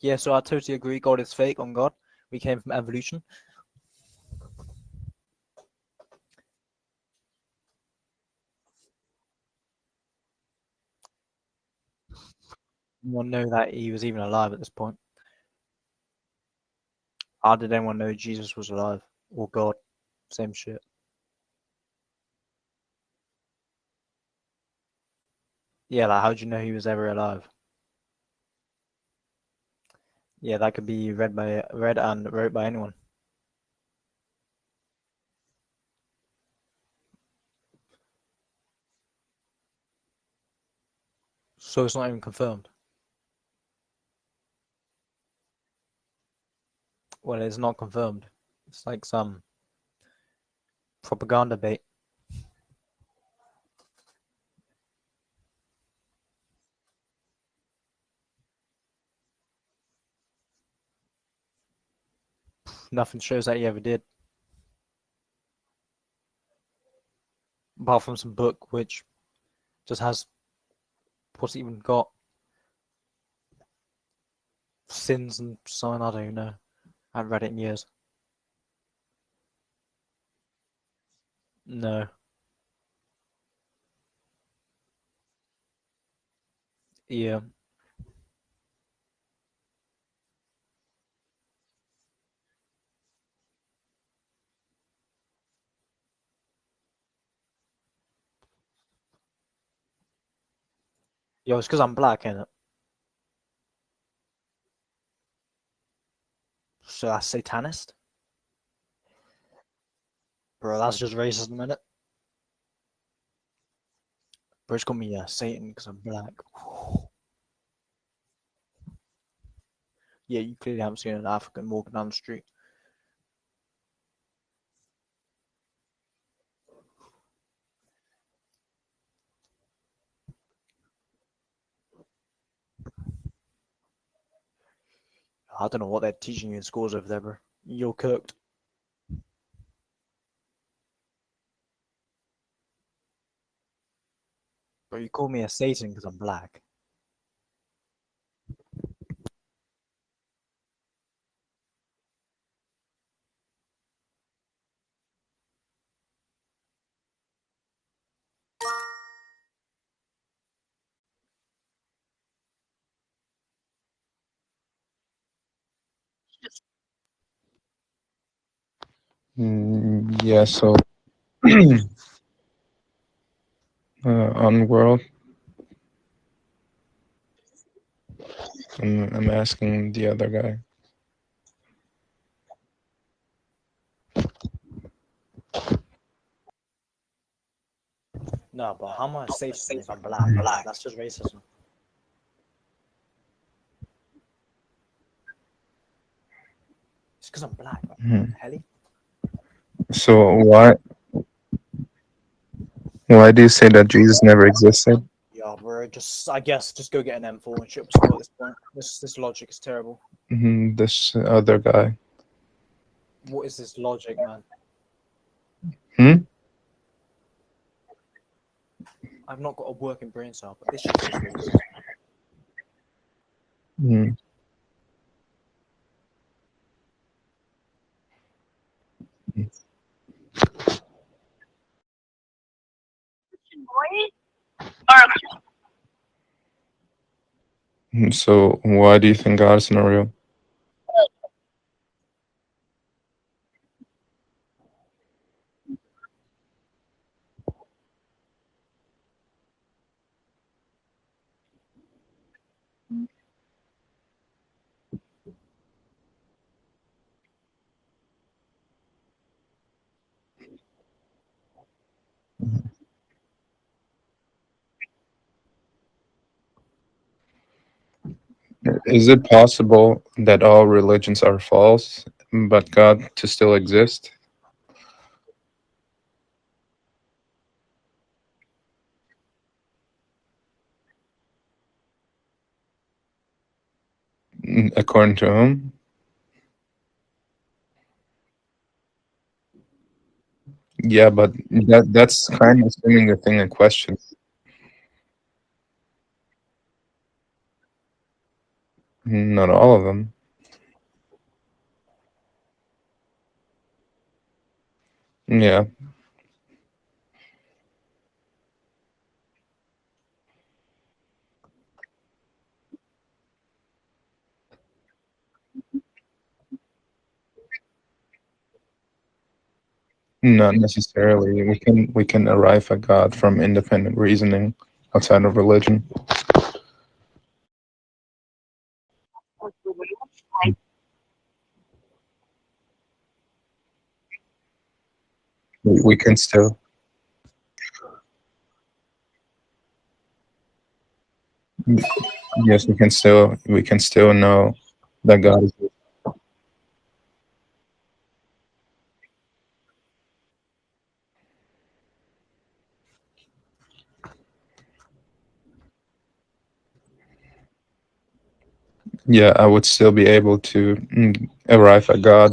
Yeah, so I totally agree. God is fake on God. We came from evolution. Anyone know that he was even alive at this point? How did anyone know Jesus was alive? Or God? Same shit. Yeah, like how do you know he was ever alive? Yeah, that could be read and wrote by anyone. So it's not even confirmed. Well, it's not confirmed. It's like some propaganda bait. Nothing shows that he ever did, apart from some book which just has what's it even got sins and something. I don't even know. I haven't read it in years. No. Yeah. Yo, it's because I'm black, innit? So that's satanist? Bro, that's just racism, innit? Bro, it's called me Satan because I'm black. Yeah, you clearly haven't seen an African walking down the street. I don't know what they're teaching you in schools over there, bro. You're cooked. Bro, you call me a Satan because I'm black. Yeah, so on world, I'm asking the other guy. No, but how am I a Satan if I'm black? That's just racism. It's because I'm black, man. Mhm. Helly? So why do you say that Jesus never existed? Yeah, bro, I guess, just go get an M4 and ship school at this point. This logic is terrible. This other guy. What is this logic, man? Hmm? I've not got a working brain cell, but this shit is racist. Mm. So why do you think God is not real? Is it possible that all religions are false, but God to still exist? According to whom? Yeah, but that's kind of assuming the thing in question. Not all of them. Yeah. Not necessarily. We can arrive at God from independent reasoning outside of religion. We can still, yes, we can still know that God is. Yeah, I would still be able to arrive at God.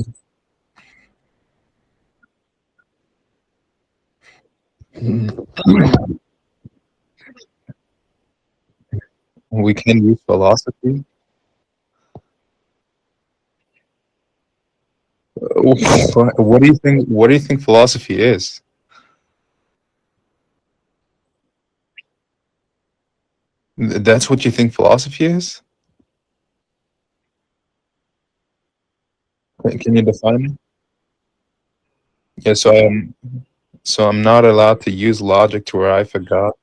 We can use philosophy. What do you think? What do you think philosophy is? That's what you think philosophy is? Can you define it? Yeah, so I'm not allowed to use logic to arrive at God.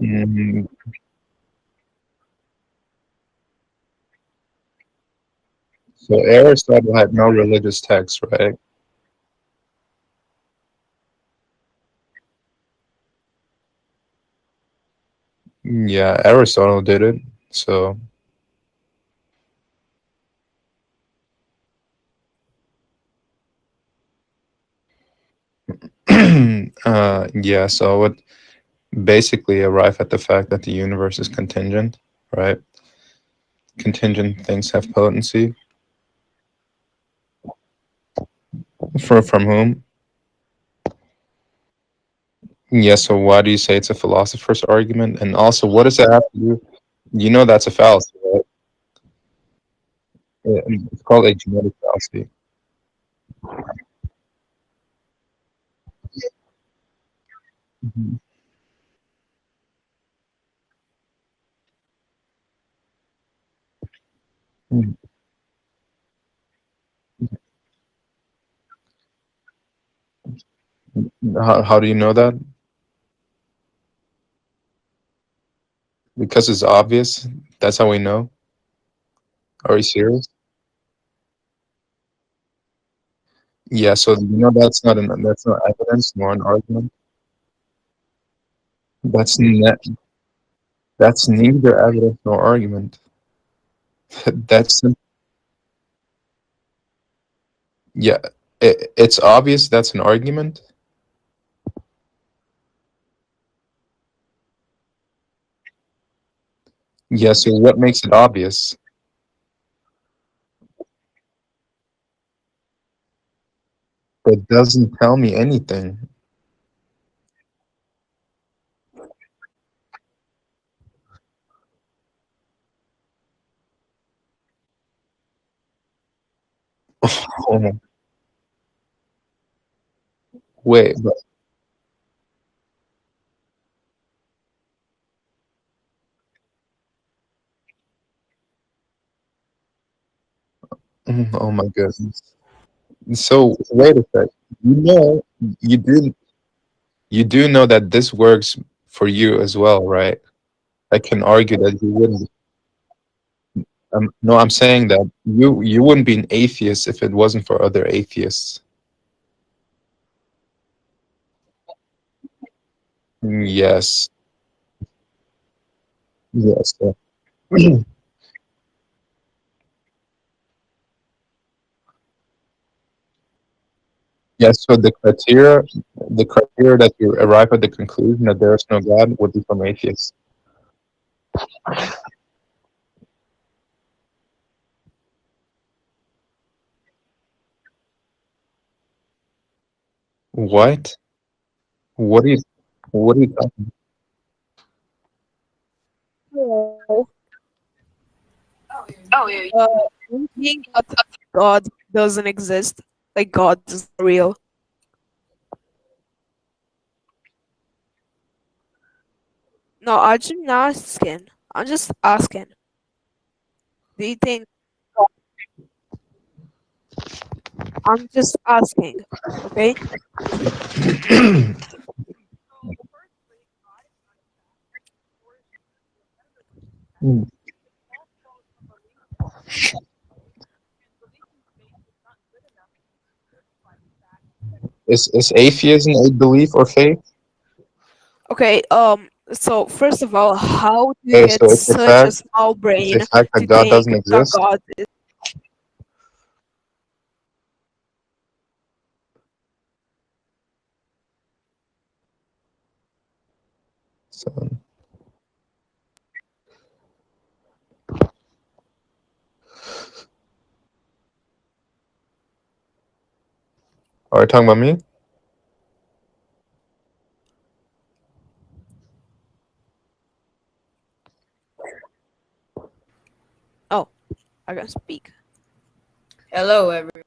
Mm, so Aristotle had no religious text, right? Yeah, Aristotle did it. So, yeah, so I would basically arrive at the fact that the universe is contingent, right? Contingent things have potency. From whom? Yeah, so why do you say it's a philosopher's argument? And also, what does that have to do? You know that's a fallacy, right? It's called a genetic fallacy. Mhm. Mhm. How do you know that? Because it's obvious. That's how we know. Are you serious? Yeah, so you know that's not evidence nor an argument. That's ne that's neither evidence nor argument. That's yeah, it's obvious that's an argument. Yeah, so what makes it obvious? It doesn't tell me anything. Oh, wait, but, oh my goodness. So wait a sec. You know, you do you do know that this works for you as well, right? I can argue that you wouldn't. No, I'm saying that you wouldn't be an atheist if it wasn't for other atheists. Yes, yes. Yes, so the criteria that you arrive at the conclusion that there is no God would be from atheists. What? What are you? What are you talking? No. Uh, being that God doesn't exist, like God is not real. No, I'm just not asking. I'm just asking. Do you think? I'm just asking. Okay. Hmm. Is atheism a belief or faith? Okay. So first of all, how do you Okay, get so it's a such a fact. small It's a brain fact that to God think doesn't that exist. God is? So, are you talking about me? Oh, I can speak. Hello, everyone.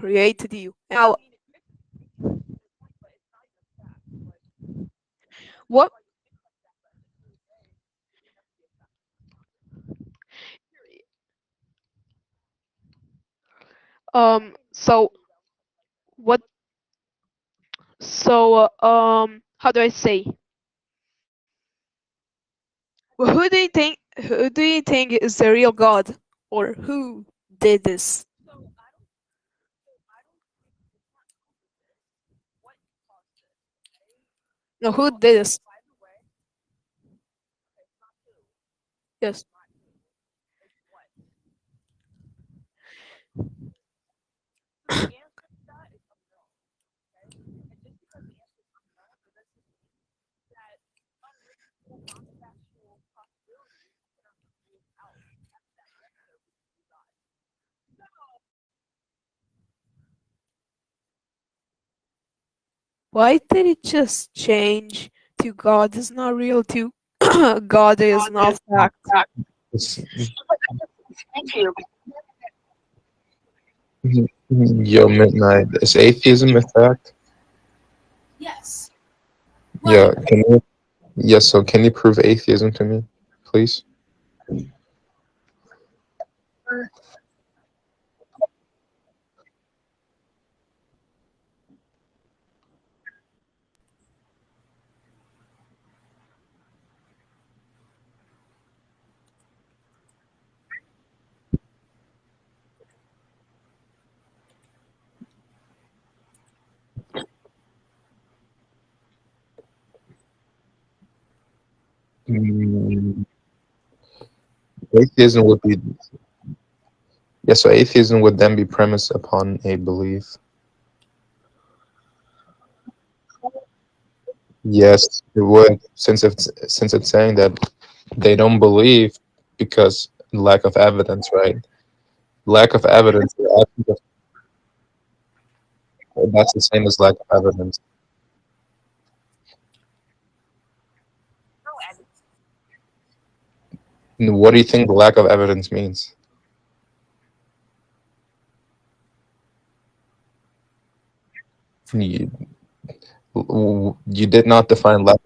Created you. Now, what? So what? So how do I say? Well, Who do you think is the real God, or who did this? No, who did this? Yes. Why did it just change to God is not real to God is not fact? It's, yo, midnight. Is atheism a fact? Yeah. Can you? Yes. So can you prove atheism to me, please? Mm, atheism would be. Yes. So atheism would then be premised upon a belief. Yes, it would, since it's saying that they don't believe because lack of evidence, right? Lack of evidence, the absence that's the same as lack of evidence. And what do you think the lack of evidence means? You, you did not define lack.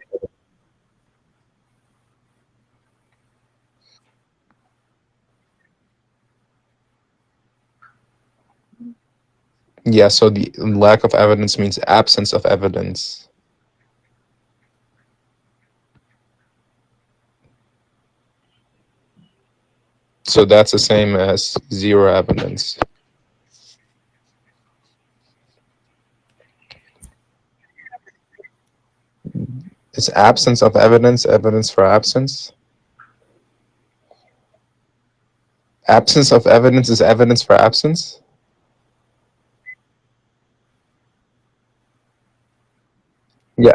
Yeah, so the lack of evidence means absence of evidence. So that's the same as zero evidence. It's absence of evidence, evidence for absence. Absence of evidence is evidence for absence? Yeah.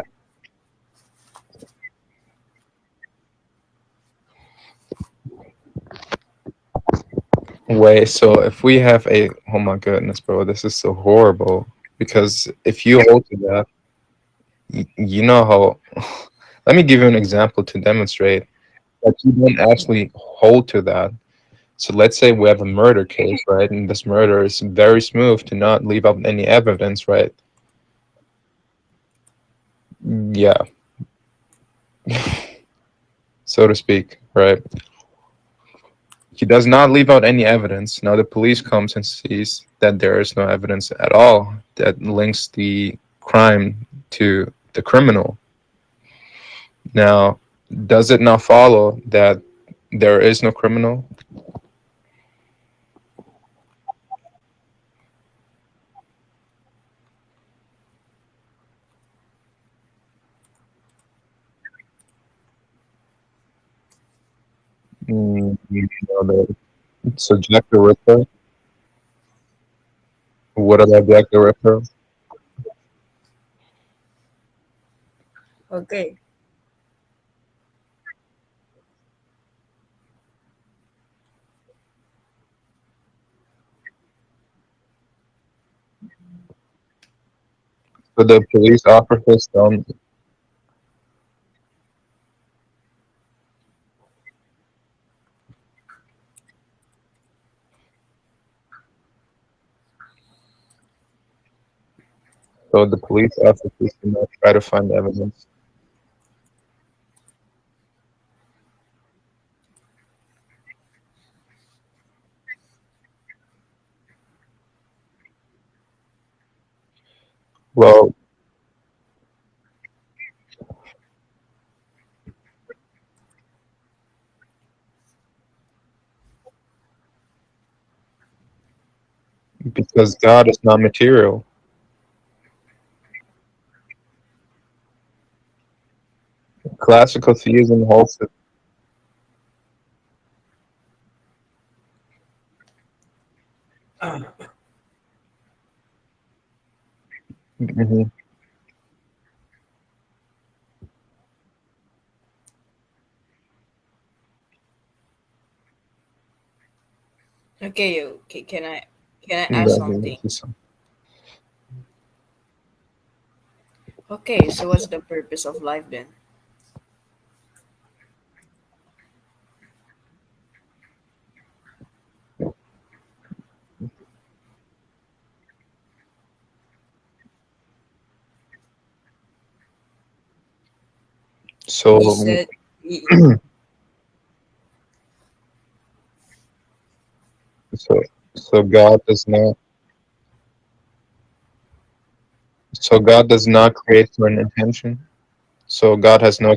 Wait, so if we have a, oh my goodness, bro, this is so horrible. Because if you hold to that, you know how, let me give you an example to demonstrate that you don't actually hold to that. So let's say we have a murder case, right? And this murder is very smooth to not leave out any evidence, right? Yeah, so to speak, right? He does not leave out any evidence. Now the police comes and sees that there is no evidence at all that links the crime to the criminal. Now, does it not follow that there is no criminal? You know that. So Jack the Ripper. What about Jack the Ripper? Okay. So the police officers don't. So the police officers do not try to find evidence. Well, because God is not material. Classical theism holds it. Mhm. Okay, okay. Can I ask Exactly. something? Okay, so what's the purpose of life then? You So, said y- so, so God does not. So God does not create for an intention. So God has no.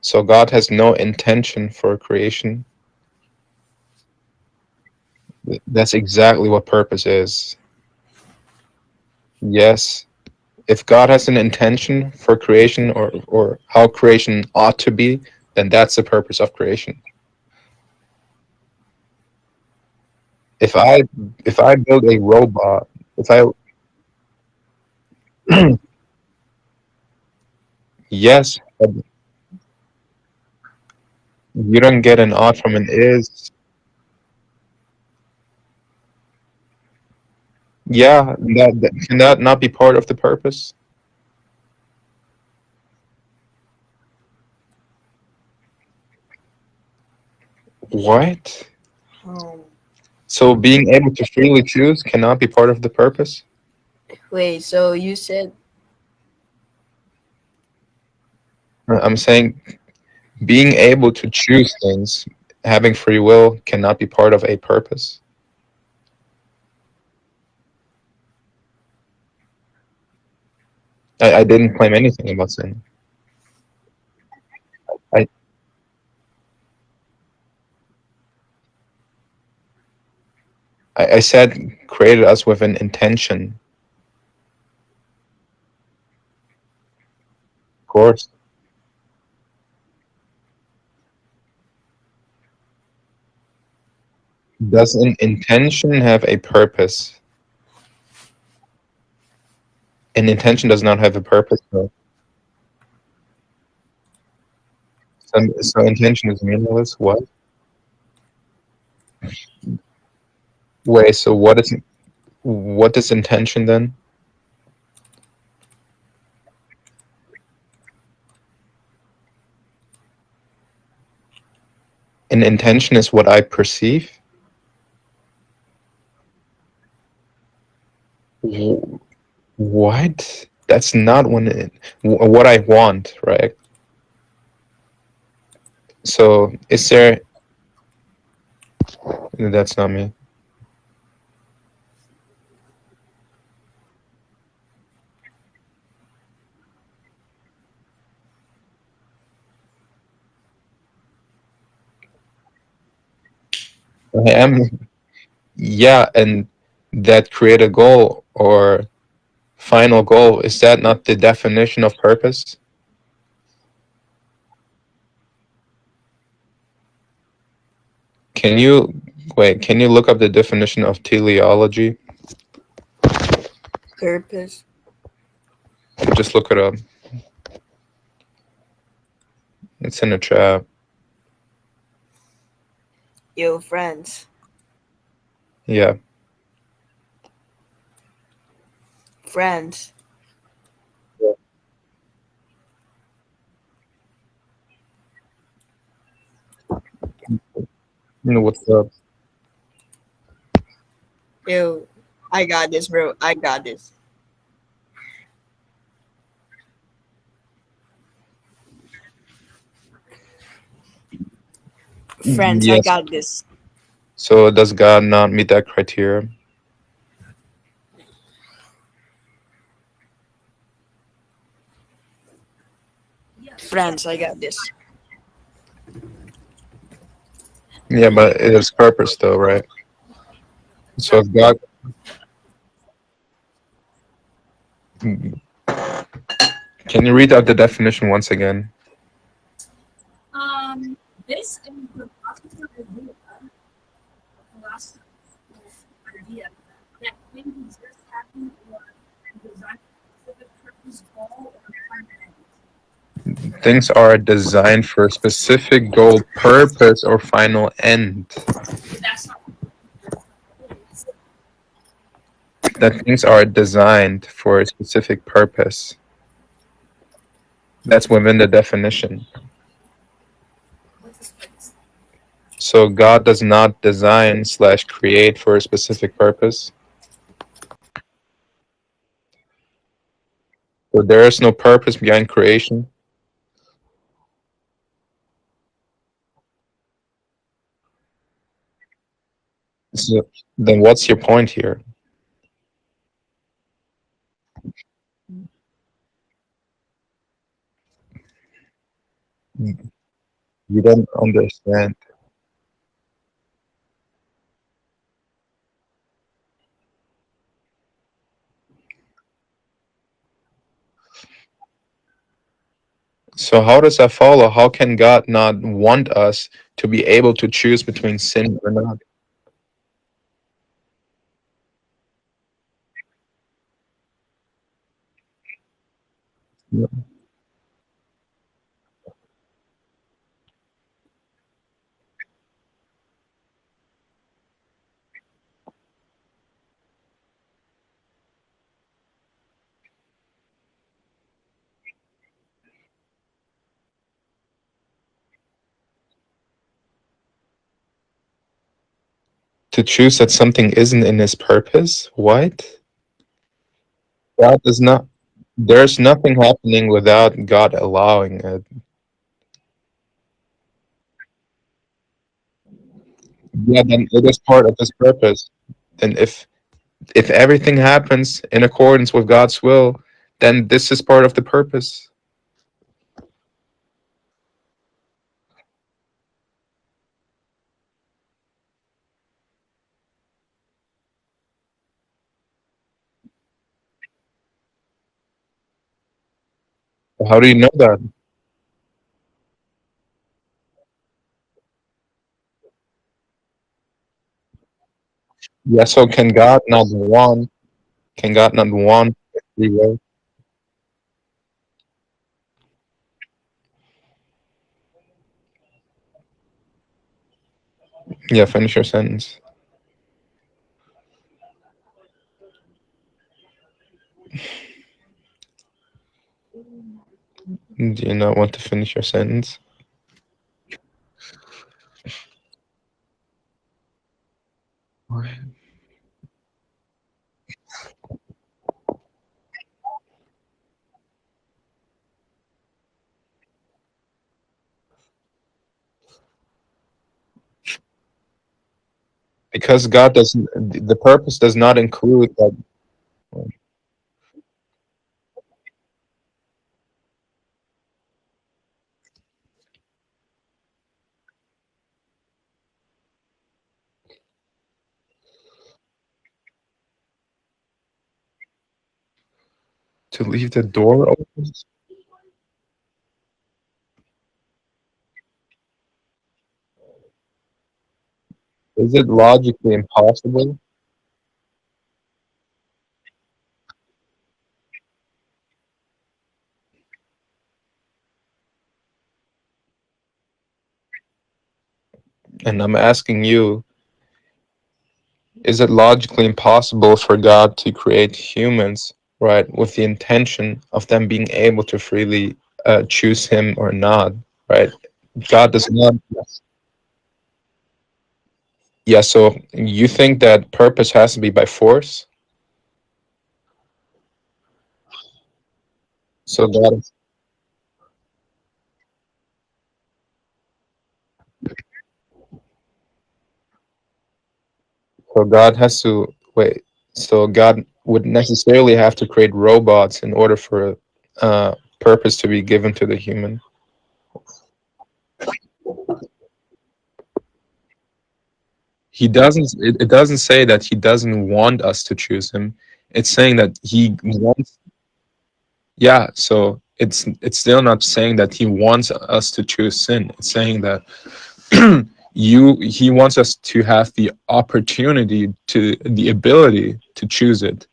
So God has no intention for creation. That's exactly what purpose is. Yes. If God has an intention for creation or how creation ought to be, then that's the purpose of creation. If I if I build a robot, if I yes, but you don't get an ought from an is. Yeah, that can that not be part of the purpose? What? um So being able to freely choose cannot be part of the purpose? wait, so you said I'm saying being able to choose things, having free will cannot be part of a purpose. I didn't claim anything about sin. I, I said created us with an intention, of course. Does an intention have a purpose? An intention does not have a purpose, though. So intention is meaningless. What? Wait. So what is intention then? An intention is what I perceive. What? That's not what I want, right? So is there? That's not me. I am. Yeah, and that create a goal or final goal, is that not the definition of purpose? Can you can you look up the definition of teleology? Purpose. Just look it up. It's in the chat. Yo, friends. Yeah. Friends. What's up? Yo, I got this, bro. I got this. Friends, I Yes. got this. So does God not meet that criteria? Friends, I got this. Yeah, but it is purpose though, right? So if God, can you read out the definition once again? This is the positive idea, philosophy idea that things exist happen or design for the purpose, goal, or final end. Things are designed for a specific goal, purpose, or final end. That's not That things are designed for a specific purpose. That's within the definition. So God does not design / create for a specific purpose. So there is no purpose behind creation. So then what's your point here? You don't understand. So how does that follow? How can God not want us to be able to choose between sin or not? To choose that something isn't in his purpose? What? God does not. There's nothing happening without God allowing it. Yeah, then it is part of his purpose. And if everything happens in accordance with God's will, then this is part of the purpose. How do you know that? Yeah, so can God not want? Can God not want free will? Yeah, finish your sentence. Do you not want to finish your sentence? Because God doesn't. The purpose does not include that. To leave the door open. Is it logically impossible? And I'm asking you, is it logically impossible for God to create humans, right, with the intention of them being able to freely choose Him or not, right? God does not. Yeah, so you think that purpose has to be by force? So God, so God has to wait. So God would necessarily have to create robots in order for purpose to be given to the human. He doesn't. It doesn't say that he doesn't want us to choose him. It's saying that he wants. Yeah. So it's still not saying that he wants us to choose sin. It's saying that he wants us to have the opportunity to the ability to choose it.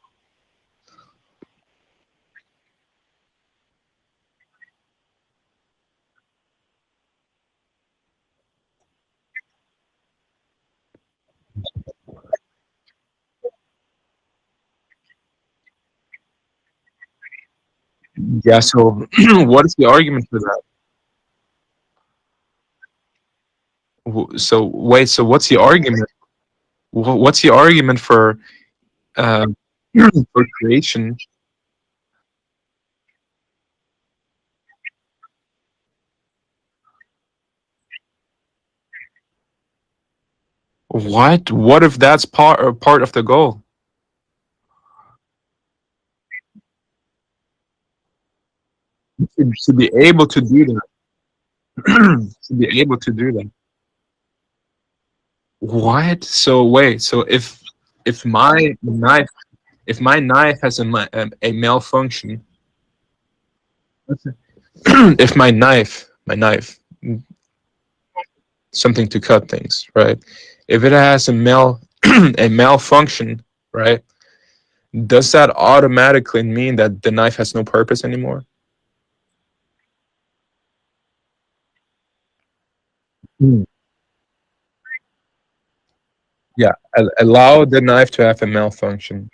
Yeah. So what is the argument for that? So wait. So what's the argument? What's the argument for uh, for creation? What? What if that's part of the goal? To be able to do that. To be able to do that. What? So wait. So if my knife has a malfunction, if my knife, something to cut things, right? If it has a malfunction, right? Does that automatically mean that the knife has no purpose anymore? Hmm. Yeah, allow the knife to have a malfunction.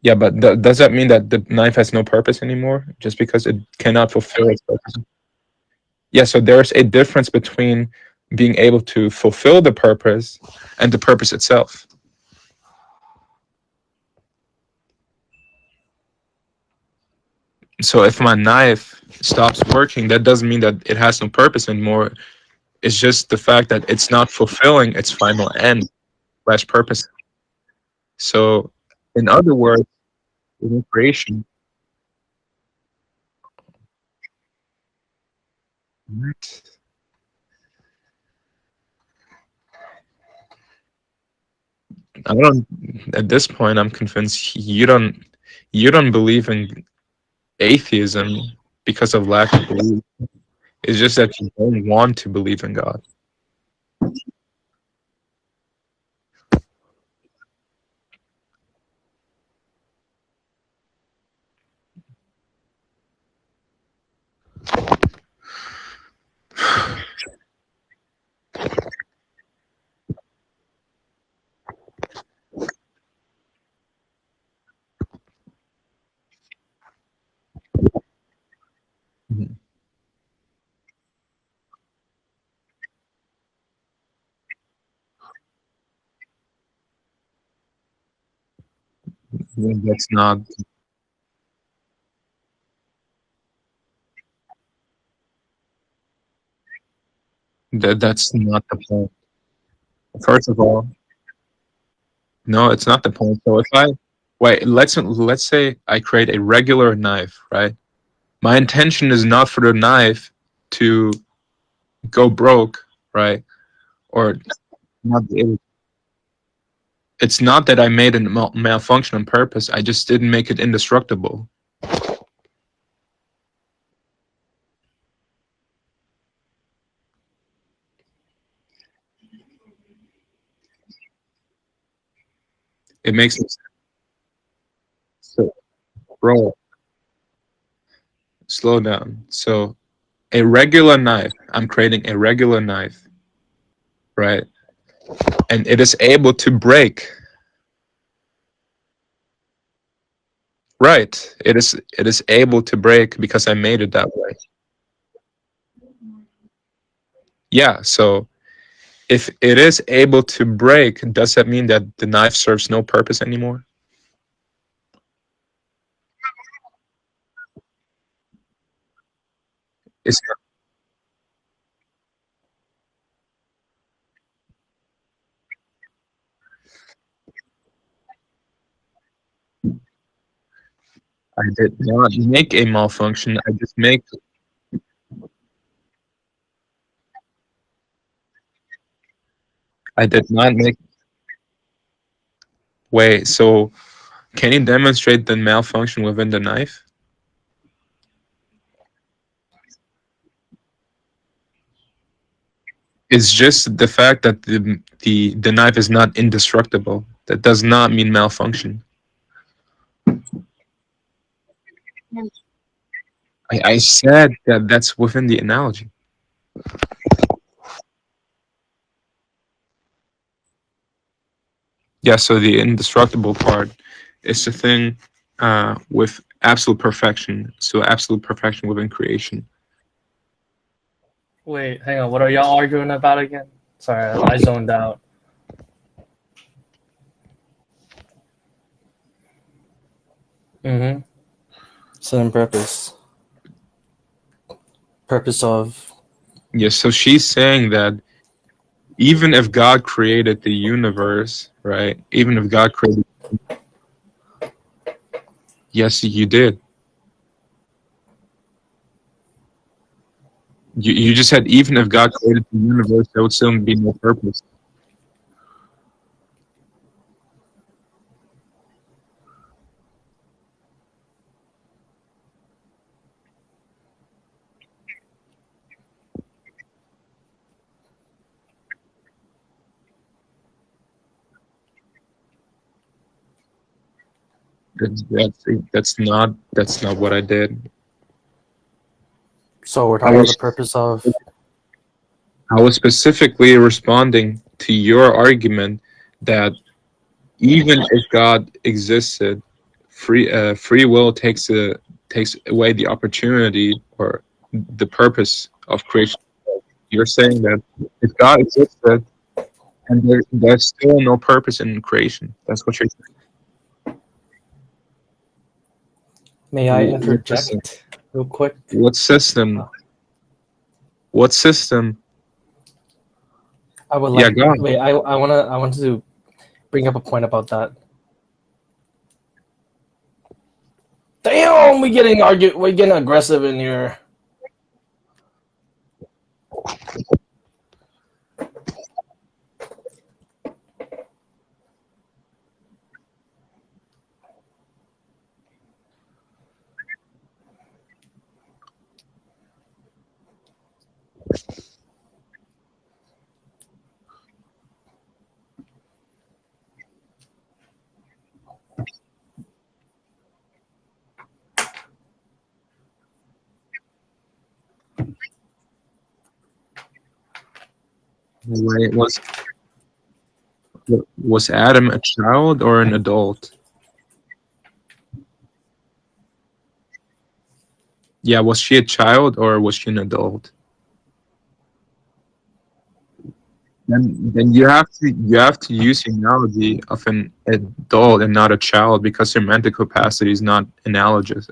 Yeah, but does that mean that the knife has no purpose anymore just because it cannot fulfill its purpose? Yeah, so there's a difference between being able to fulfill the purpose and the purpose itself. So if my knife stops working, that doesn't mean that it has no purpose anymore. It's just the fact that it's not fulfilling its final end slash purpose. So, in other words, in creation, what? I don't. At this point, I'm convinced you don't believe in atheism because of lack of belief. It's just that you don't want to believe in God. Well, that's not. That's not the point. First of all, no, it's not the point. So if I wait, let's say I create a regular knife, right? My intention is not for the knife to go broke, right? Or not be able. It's not that I made a malfunction on purpose. I just didn't make it indestructible. It makes sense. So, bro, slow down. So, a regular knife, I'm creating a regular knife, right? And it is able to break. Right. It is able to break because I made it that way. Yeah, so if it is able to break, does that mean that the knife serves no purpose anymore? It's, I did not make a malfunction. I did not make. Wait, so can you demonstrate the malfunction within the knife? It's just the fact that the knife is not indestructible. That does not mean malfunction. I said that that's within the analogy. Yeah, so the indestructible part is the thing with absolute perfection. So absolute perfection within creation. Wait, hang on. What are y'all arguing about again? Sorry, I zoned out. Mm-hmm. Same purpose. Purpose of. Yeah, so she's saying that even if God created the universe, right? Even if God created. Yes, you did. You just said even if God created the universe, there would still be no purpose. That's not what I did. So we're I talking about was the purpose of. I was specifically responding to your argument that even if God existed, free will takes away the opportunity or the purpose of creation. You're saying that if God existed and there's still no purpose in creation. That's what you're May I saying. What system? interject real quick? What system? What system? I would Yeah, like. go on. Wait, I wanted to bring up a point about that. Damn, we're getting aggressive in here. Wait, was Adam a child or an adult? Yeah, was she a child or was she an adult? then you have to use the analogy of an adult and not a child because their mental capacity is not analogous.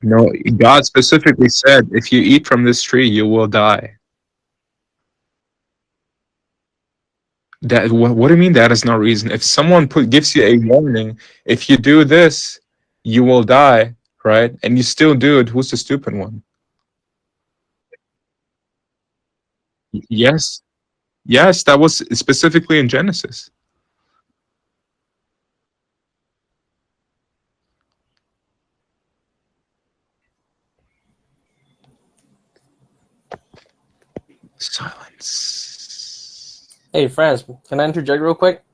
No, God specifically said, if you eat from this tree, you will die. What do you mean that is no reason? If someone gives you a warning, if you do this, you will die, right? And you still do it, who's the stupid one? Yes, yes, that was specifically in Genesis. Silence. Hey, friends, can I interject real quick?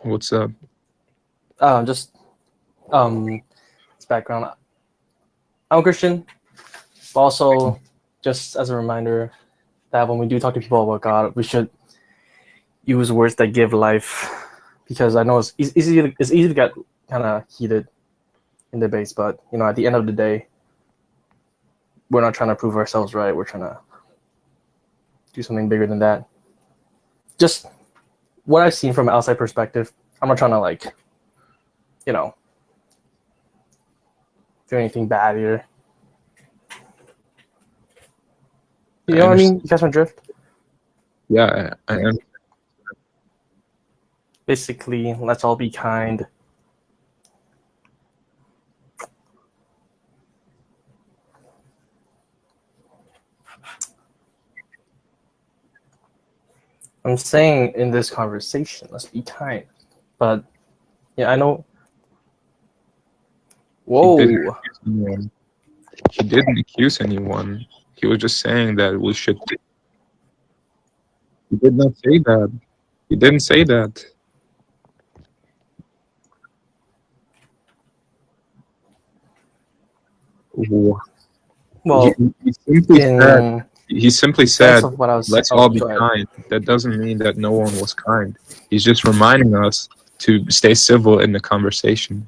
What's up? Just it's background. I'm a Christian, but also just as a reminder that when we do talk to people about God, we should use words that give life, because I know it's easy to get kind of heated in debates, but at the end of the day, we're not trying to prove ourselves right. We're trying to do something bigger than that. Just what I've seen from an outside perspective. I'm not trying to do anything bad here. You know what I mean? You catch my drift? Yeah, I am. Basically, let's all be kind. I'm saying in this conversation, let's be kind. But yeah, I know. Whoa. He didn't accuse anyone. He was just saying that we should. He did not say that. He didn't say that. Well, He simply said, of what I was let's all be kind. That doesn't mean that no one was kind. He's just reminding us to stay civil in the conversation.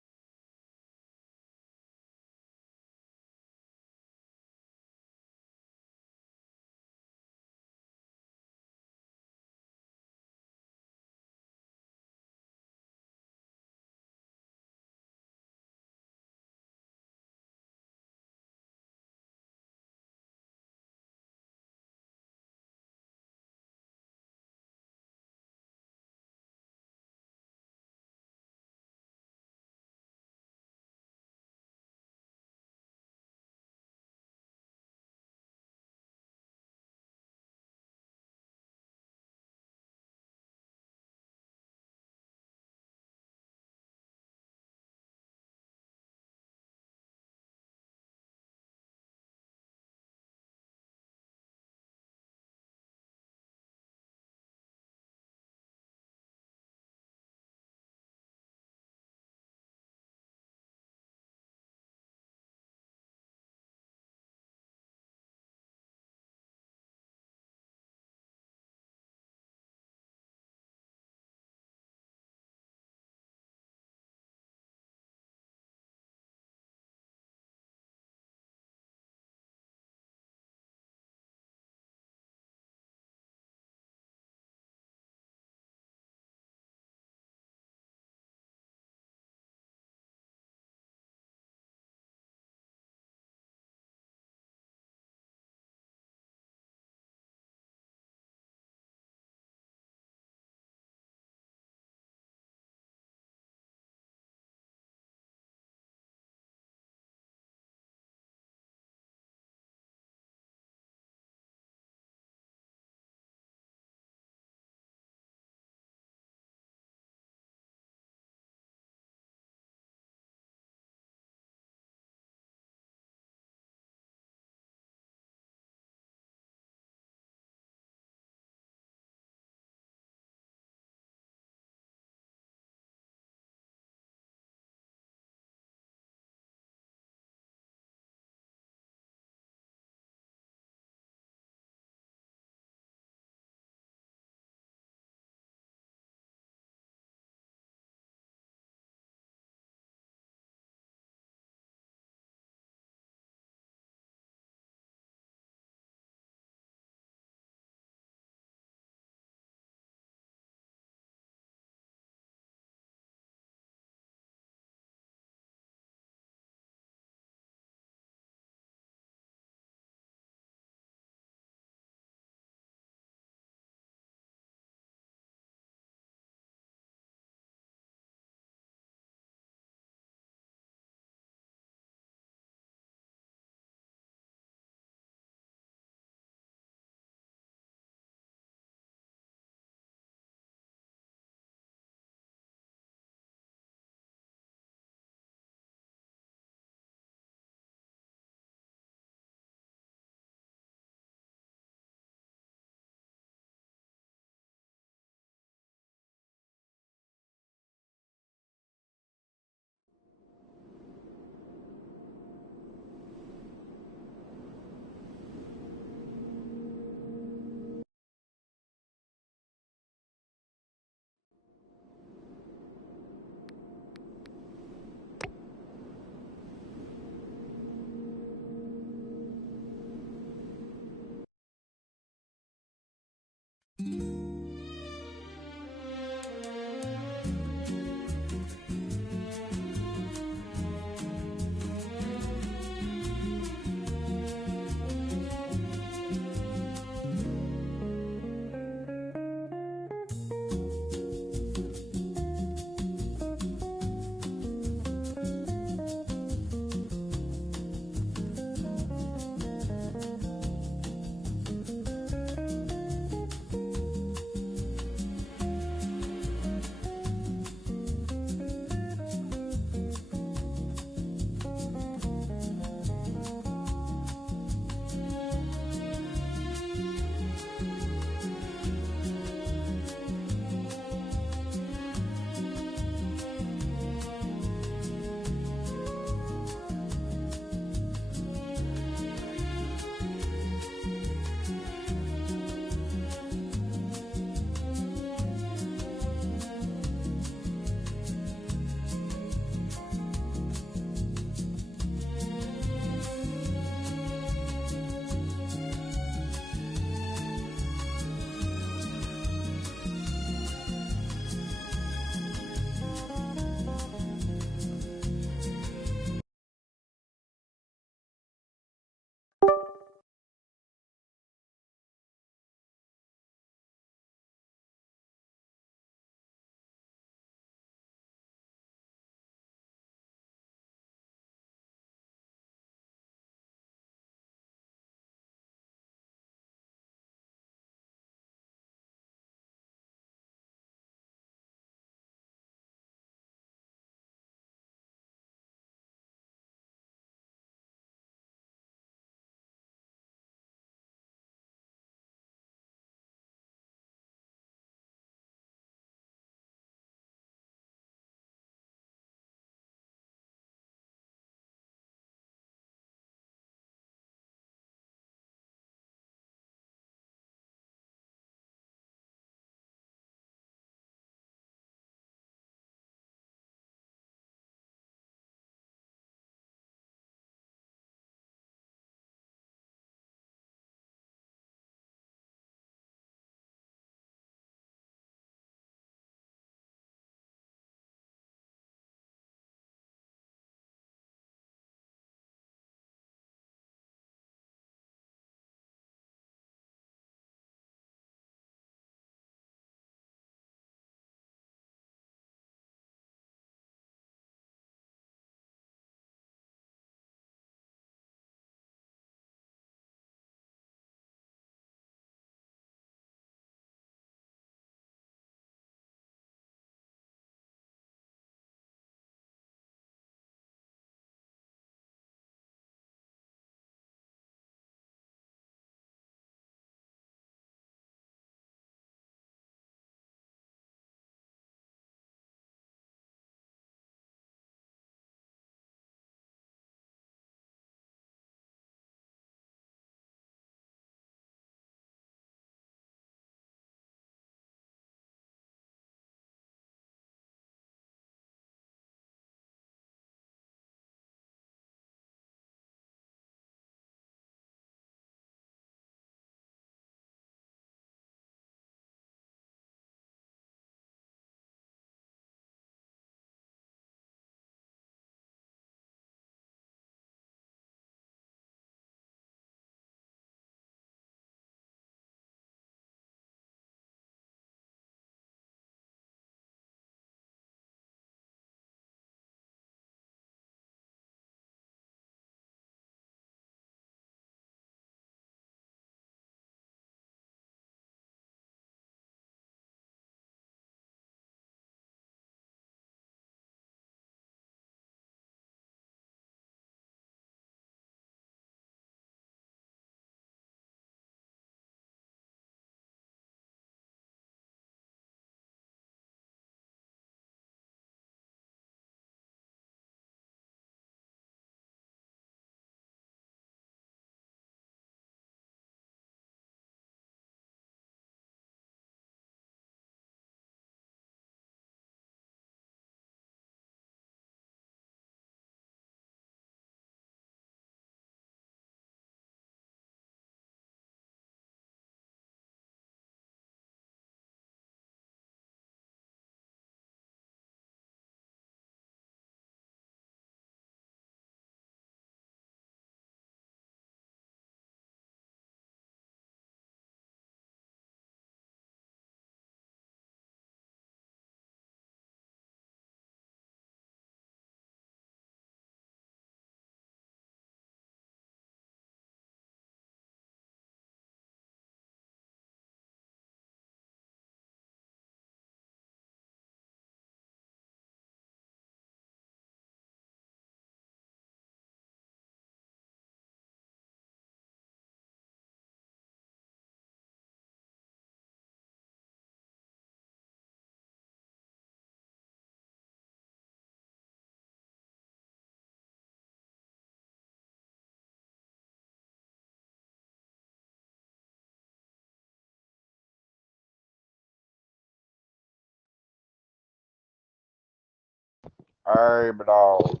Hey, dog.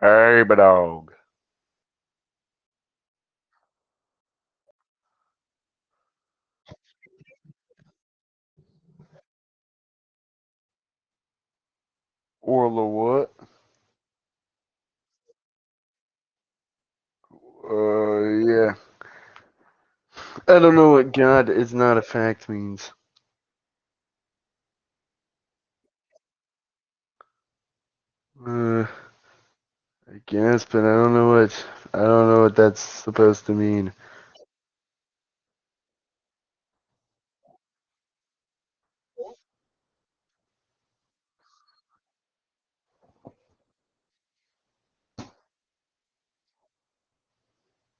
Hey, dog. World of what? Yeah. I don't know what God is not a fact means. I guess, but I don't know what that's supposed to mean.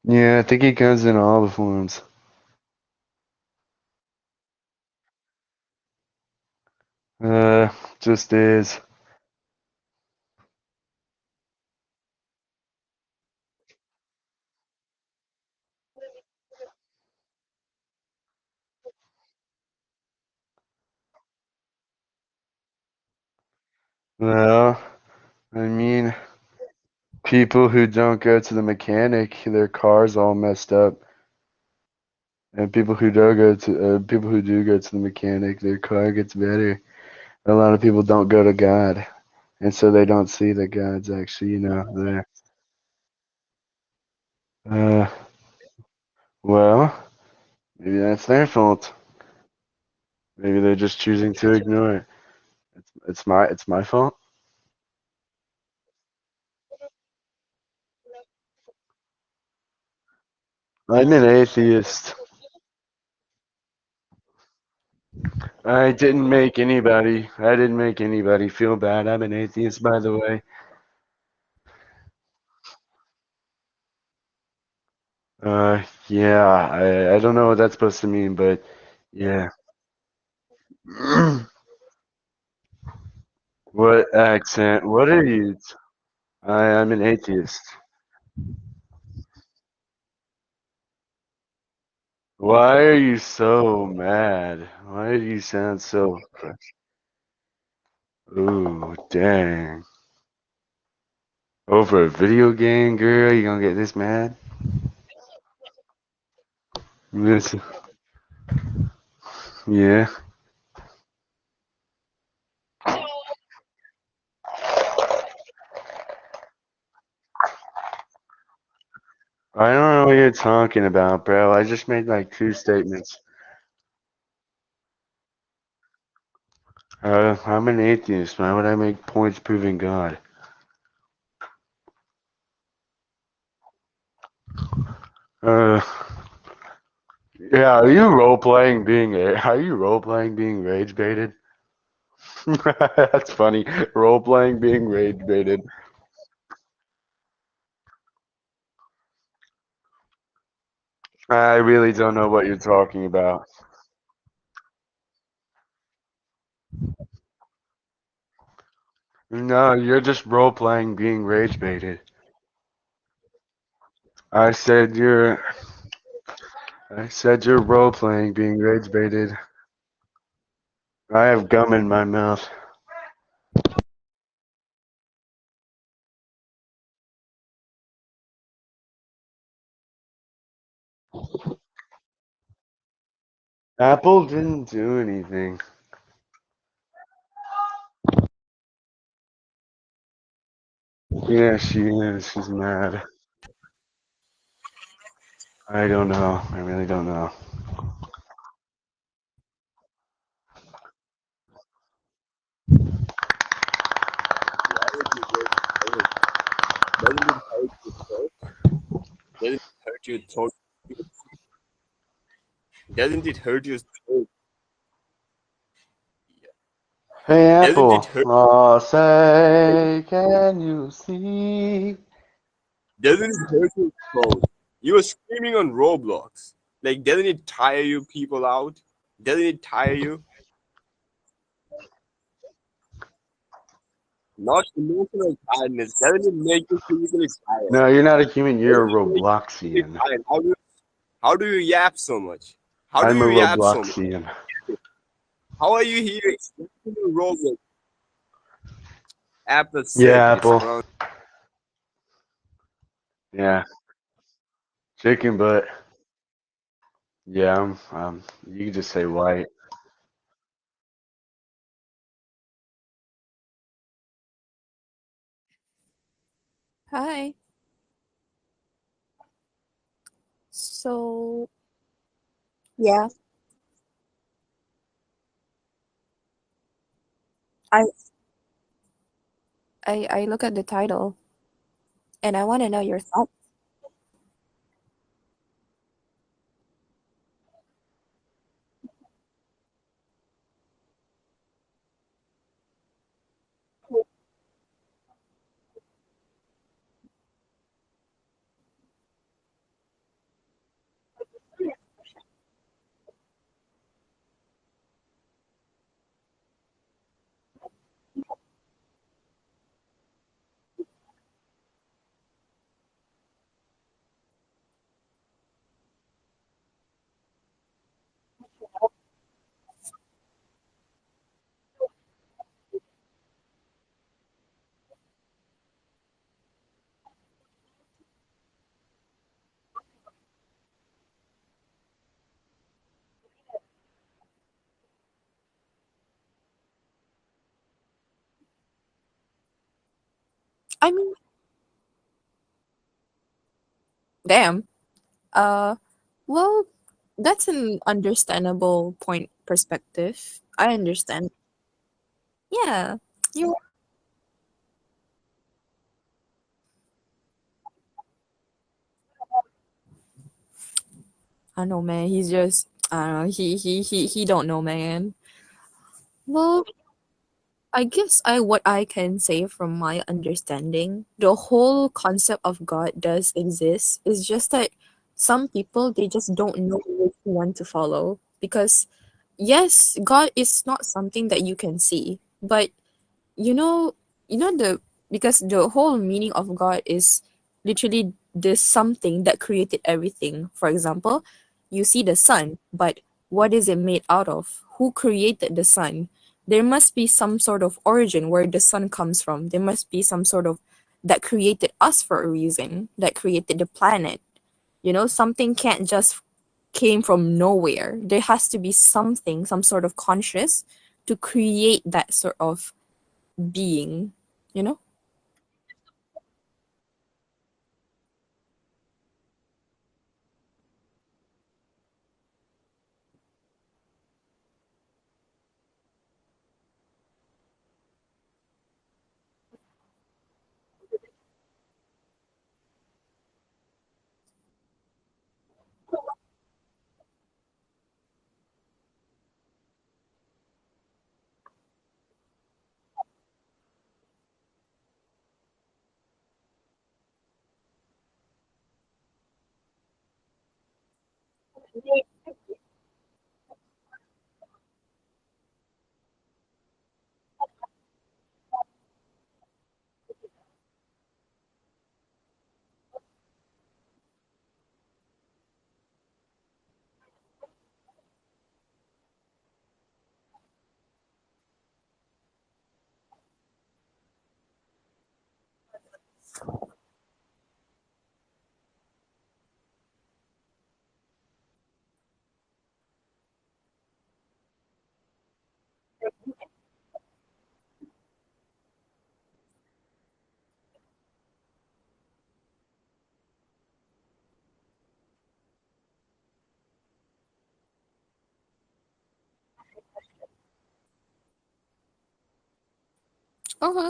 Yeah, I think he comes in all the forms. Uh, just is. Well, I mean, people who don't go to the mechanic, their car's all messed up. And people who do go to the mechanic, their car gets better. A lot of people don't go to God, and so they don't see that God's actually, there. Uh, well, maybe that's their fault. Maybe they're just choosing to ignore it. It's my fault. I'm an atheist. I didn't make anybody feel bad. I'm an atheist, by the way. Yeah, I don't know what that's supposed to mean, but yeah. What accent? What are you? I'm an atheist. Why are you so mad? Why do you sound so? Ooh, dang. Over a video game, girl? You gonna get this mad? This, yeah. I don't know what you're talking about, bro. I just made like two statements. I'm an atheist. Why would I make points proving God? Uh, yeah. Are you role playing being rage baited? That's funny. Role playing being rage baited. I really don't know what you're talking about. No, you're just role playing being rage baited. I said you're I said you're role playing being rage baited. I have gum in my mouth. Apple didn't do anything. Yeah, she is. She's mad. I don't know. I really don't know. Doesn't it hurt your throat? Doesn't it hurt your throat? Doesn't it hurt your throat? Hey, Doesn't it Apple. hurt? Oh, say, can you see? Doesn't it hurt your throat? You were screaming on Roblox. Like, doesn't it tire you people out? Doesn't it tire you? Not emotional tiredness. Doesn't it make you physically tired? No, you're not a human. You're Doesn't a it make you physically Robloxian. tired? How do you yap so much? How do I'm a you yap so much? Robloxian. How are you here explaining Roblox? Apple sick. Yeah, It's Apple. wrong. Yeah, chicken butt. Yeah, you can just say white. Hi. So, yeah, I I look at the title and I want to know your thoughts. I mean, damn. Uh, well, that's an understandable point perspective. I understand. Yeah, you. I know, man. He's just. I don't know. He don't know, man. Well, I guess what I can say from my understanding, the whole concept of God does exist. It's just that some people they just don't know which one to follow because yes, God is not something that you can see, but you know, the because the whole meaning of God is literally this something that created everything. For example, you see the sun, but what is it made out of? Who created the sun? There must be some sort of origin where the sun comes from. There must be some sort of that created us for a reason, that created the planet. Something can't just came from nowhere. There has to be something, some sort of conscious to create that sort of being, you know?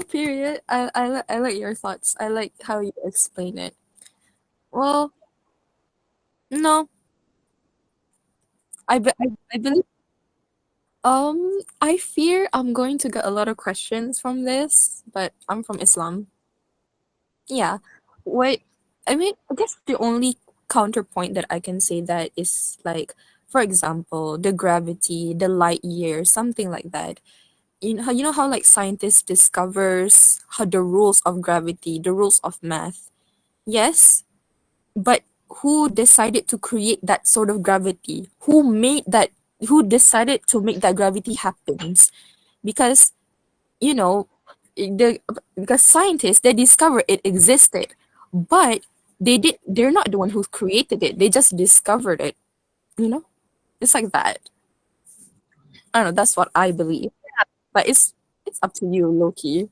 Period. I like your thoughts. I like how you explain it. Well, no, I believe. I fear I'm going to get a lot of questions from this, but I'm from Islam. Yeah. What I mean, I guess the only counterpoint that I can say that is like, for example, the gravity, the light year, something like that. You know how like scientists discovers how the rules of gravity, the rules of math. Yes, but who decided to create that sort of gravity? Who made that who decided to make that gravity happens, because you know the because scientists, they discovered it existed, but they're not the one who created it, they just discovered it, you know it's like that. I don't know, that's what I believe, but it's up to you, Loki.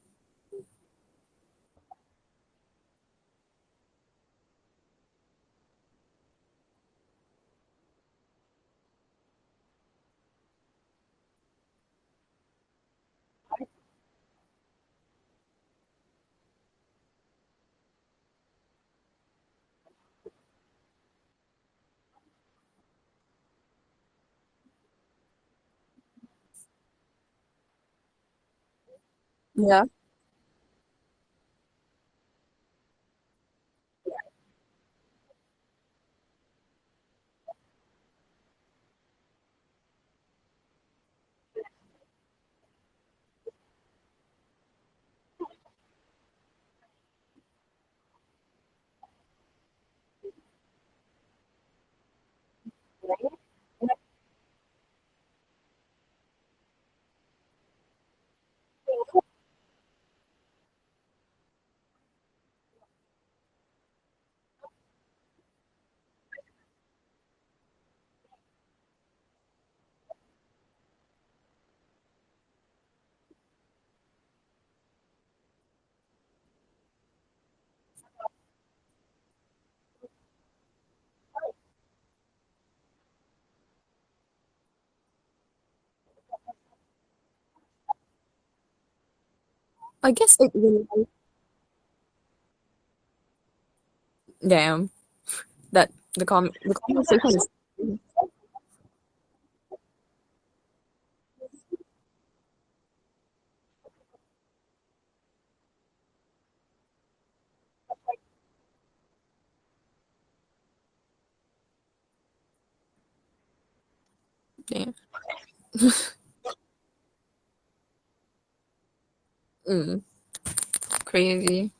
Yeah. I guess it will. Damn, that the conversation is. Damn. Mm, crazy.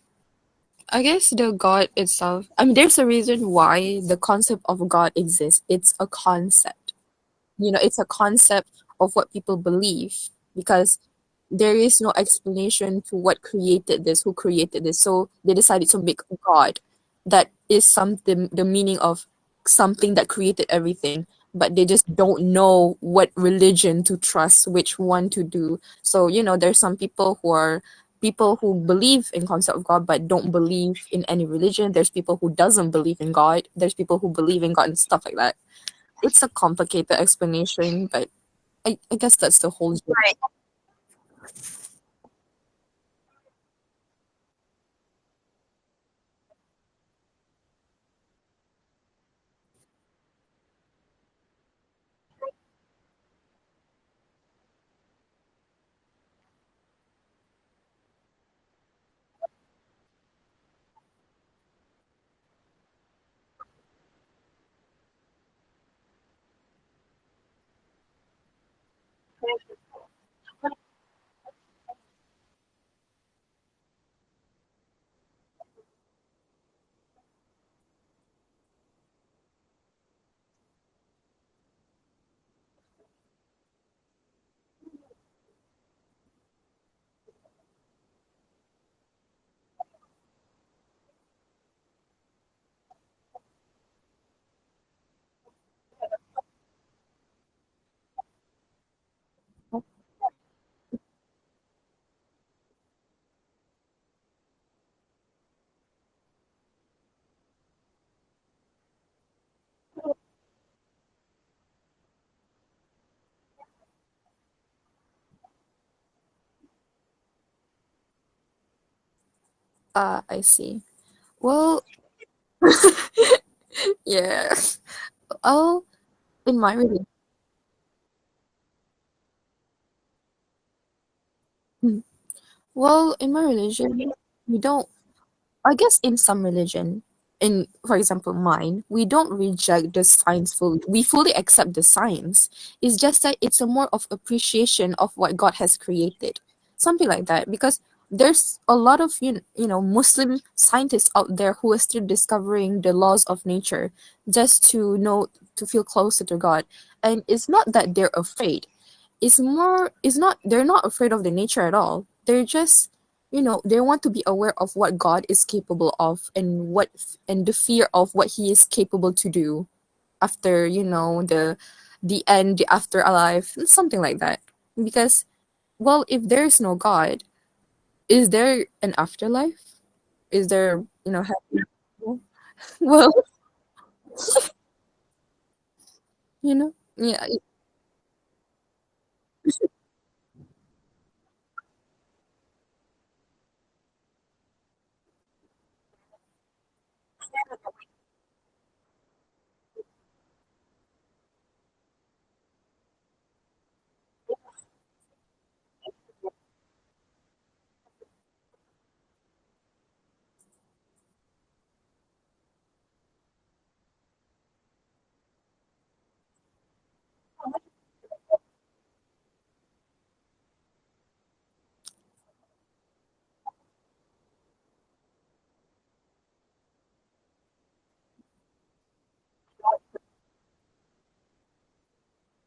I guess the God itself, I mean, there's a reason why the concept of God exists. It's a concept. It's a concept of what people believe, because there is no explanation to what created this, who created this. So they decided to make a God that is something, the meaning of something that created everything, but they just don't know what religion to trust, which one to do. So, there's some people who are people who believe in concept of God but don't believe in any religion. There's people who doesn't believe in God. There's people who believe in God and stuff like that. It's a complicated explanation, but I guess that's the whole gist. Right. I see. Well, yeah. Oh, in my religion, well, in my religion, we don't. I guess in some religion, for example mine, we don't reject the science fully. We fully accept the science. It's just that it's a more of appreciation of what God has created, something like that. Because there's a lot of Muslim scientists out there who are still discovering the laws of nature just to feel closer to God. And it's not that they're afraid. It's not they're not afraid of the nature at all. They're just they want to be aware of what God is capable of, and the fear of what he is capable to do after the end, the afterlife, something like that. Because, well, if there's no God, is there an afterlife? Is there, heaven? Well, yeah.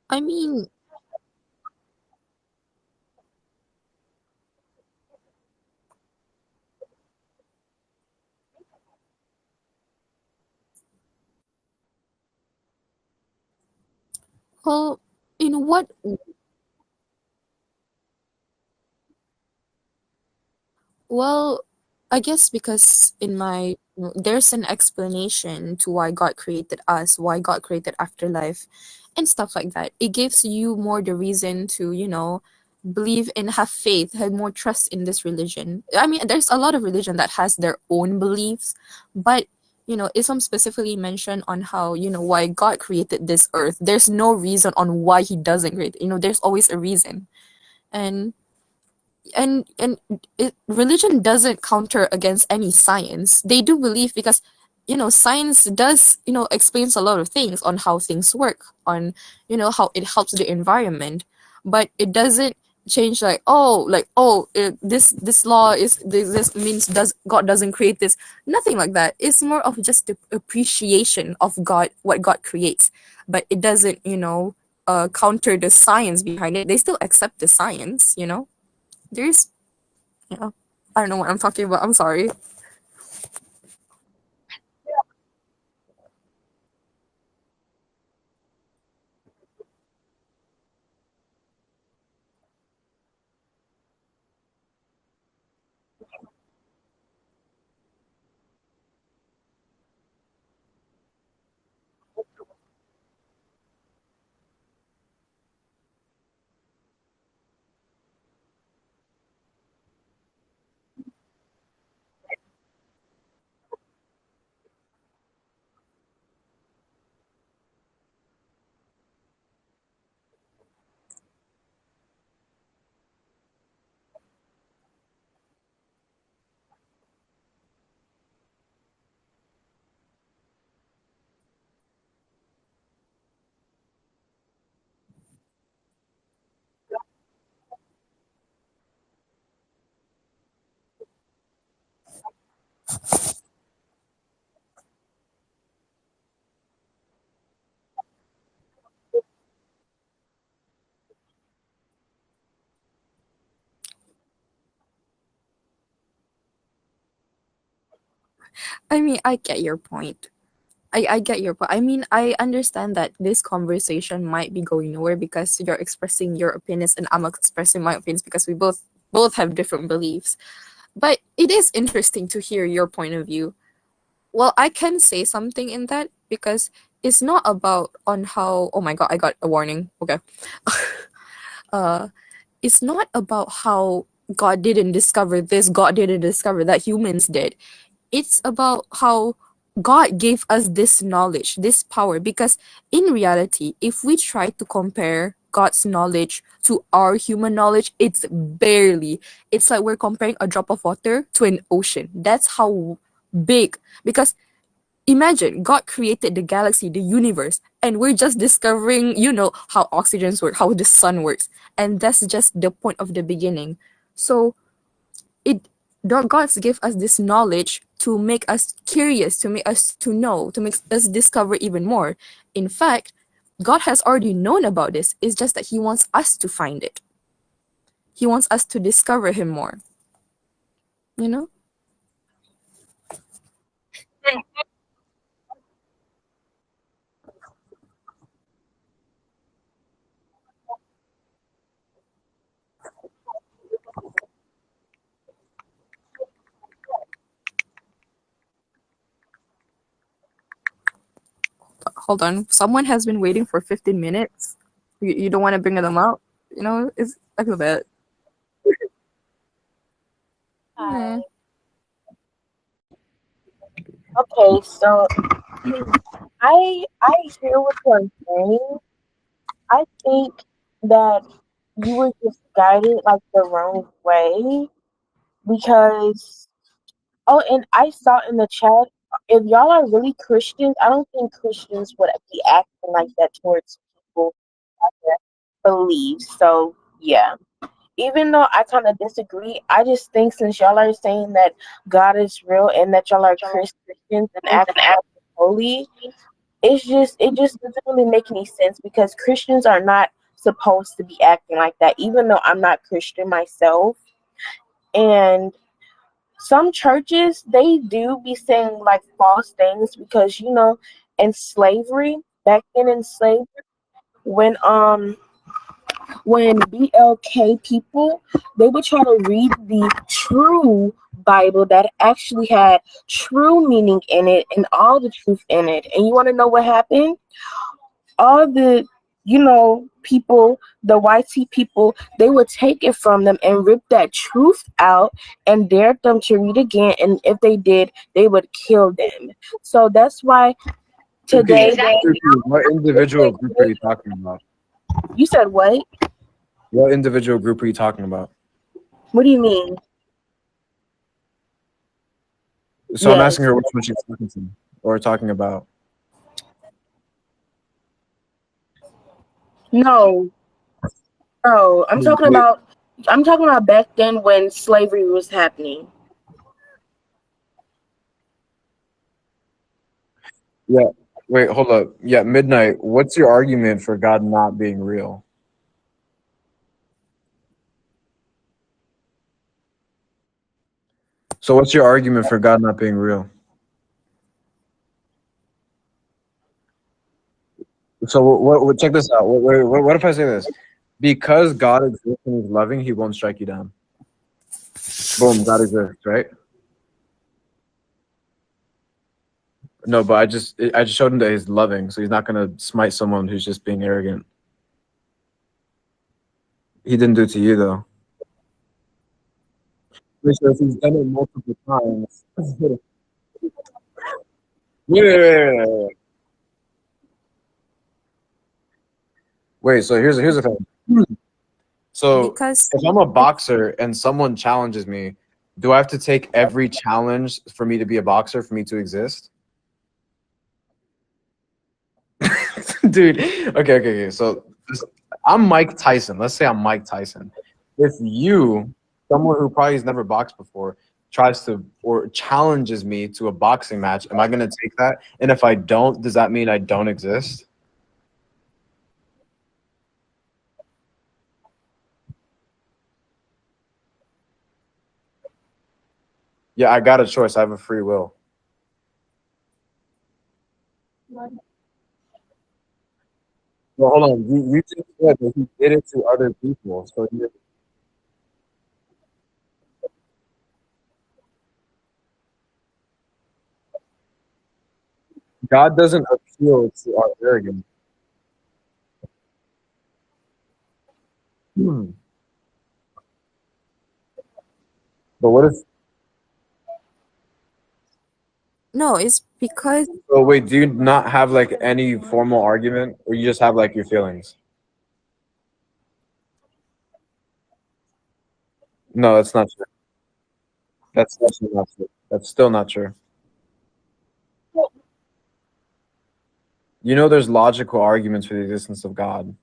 I mean, well, what? Well, I guess because there's an explanation to why God created us, why God created afterlife, and stuff like that. It gives you more the reason to, believe and have faith, have more trust in this religion. I mean, there's a lot of religion that has their own beliefs, but Islam specifically mentioned on how, why God created this earth. There's no reason on why he doesn't create. There's always a reason. And religion doesn't counter against any science. They do believe because science does explains a lot of things on how things work, on how it helps the environment, but it doesn't change this law is this means does God doesn't create this. Nothing like that. It's more of just the appreciation of God, what God creates, but it doesn't counter the science behind it. They still accept the science. There's, yeah, I don't know what I'm talking about. I'm sorry. I mean, I get your point. I get your point. I mean, I understand that this conversation might be going nowhere because you're expressing your opinions and I'm expressing my opinions because we both have different beliefs. But it is interesting to hear your point of view. Well, I can say something in that because it's not about on how. Oh my god, I got a warning. Okay. uh, it's not about how God didn't discover this, God didn't discover that, humans did. It's about how God gave us this knowledge, this power. Because in reality, if we try to compare God's knowledge to our human knowledge, it's like we're comparing a drop of water to an ocean. That's how big. Because imagine God created the galaxy, the universe, and we're just discovering, how oxygens work, how the sun works. And that's just the point of the beginning. So God give us this knowledge to make us curious, to make us to know, to make us discover even more. In fact, God has already known about this. It's just that He wants us to find it. He wants us to discover Him more. You know? Hold on. Someone has been waiting for 15 minutes. You don't want to bring them out? You know, it's like that. Yeah. Okay, so I hear what you're saying. I think that you were just guided like the wrong way because and I saw in the chat, if y'all are really Christians, I don't think Christians would be acting like that towards people that believe. So yeah. Even though I kind of disagree, I just think since y'all are saying that God is real and that y'all are Christians and act holy, it just doesn't really make any sense because Christians are not supposed to be acting like that. Even though I'm not Christian myself, and some churches they do be saying like false things because in slavery back then in slavery when BLK people, they would try to read the true Bible that actually had true meaning in it and all the truth in it. And you want to know what happened? All the, people, the YT people, they would take it from them and rip that truth out and dare them to read again. And if they did, they would kill them. So that's why today... What individual group are you talking about? You said what? What individual group are you talking about? What do you mean? So I'm asking her which one she's talking to or talking about. No, I'm talking about back then when slavery was happening. Yeah. Wait, hold up. Yeah, Midnight. What's your argument for God not being real? So what's your argument for God not being real? So what check this out. What if I say this? Because God exists and He's loving, He won't strike you down. Boom, God exists, right? No, but I just showed him that He's loving, so He's not gonna smite someone who's just being arrogant. He didn't do it to you though. So if He's done it multiple times. Wait, so here's the thing. So Because if I'm a boxer and someone challenges me, do I have to take every challenge for me to be a boxer, for me to exist? Dude, okay. So I'm Mike Tyson. Let's say I'm Mike Tyson. If you, someone who probably has never boxed before, tries to or challenges me to a boxing match, am I going to take that? And if I don't, does that mean I don't exist? Yeah, I got a choice. I have a free will. Well, hold on. You just said that He did it to other people. So God doesn't appeal to our arrogance. But what if? no, it's because So wait, do you not have like any formal argument, or you just have like your feelings? No, that's not true. That's actually not true. That's still not true. You know, there's logical arguments for the existence of God.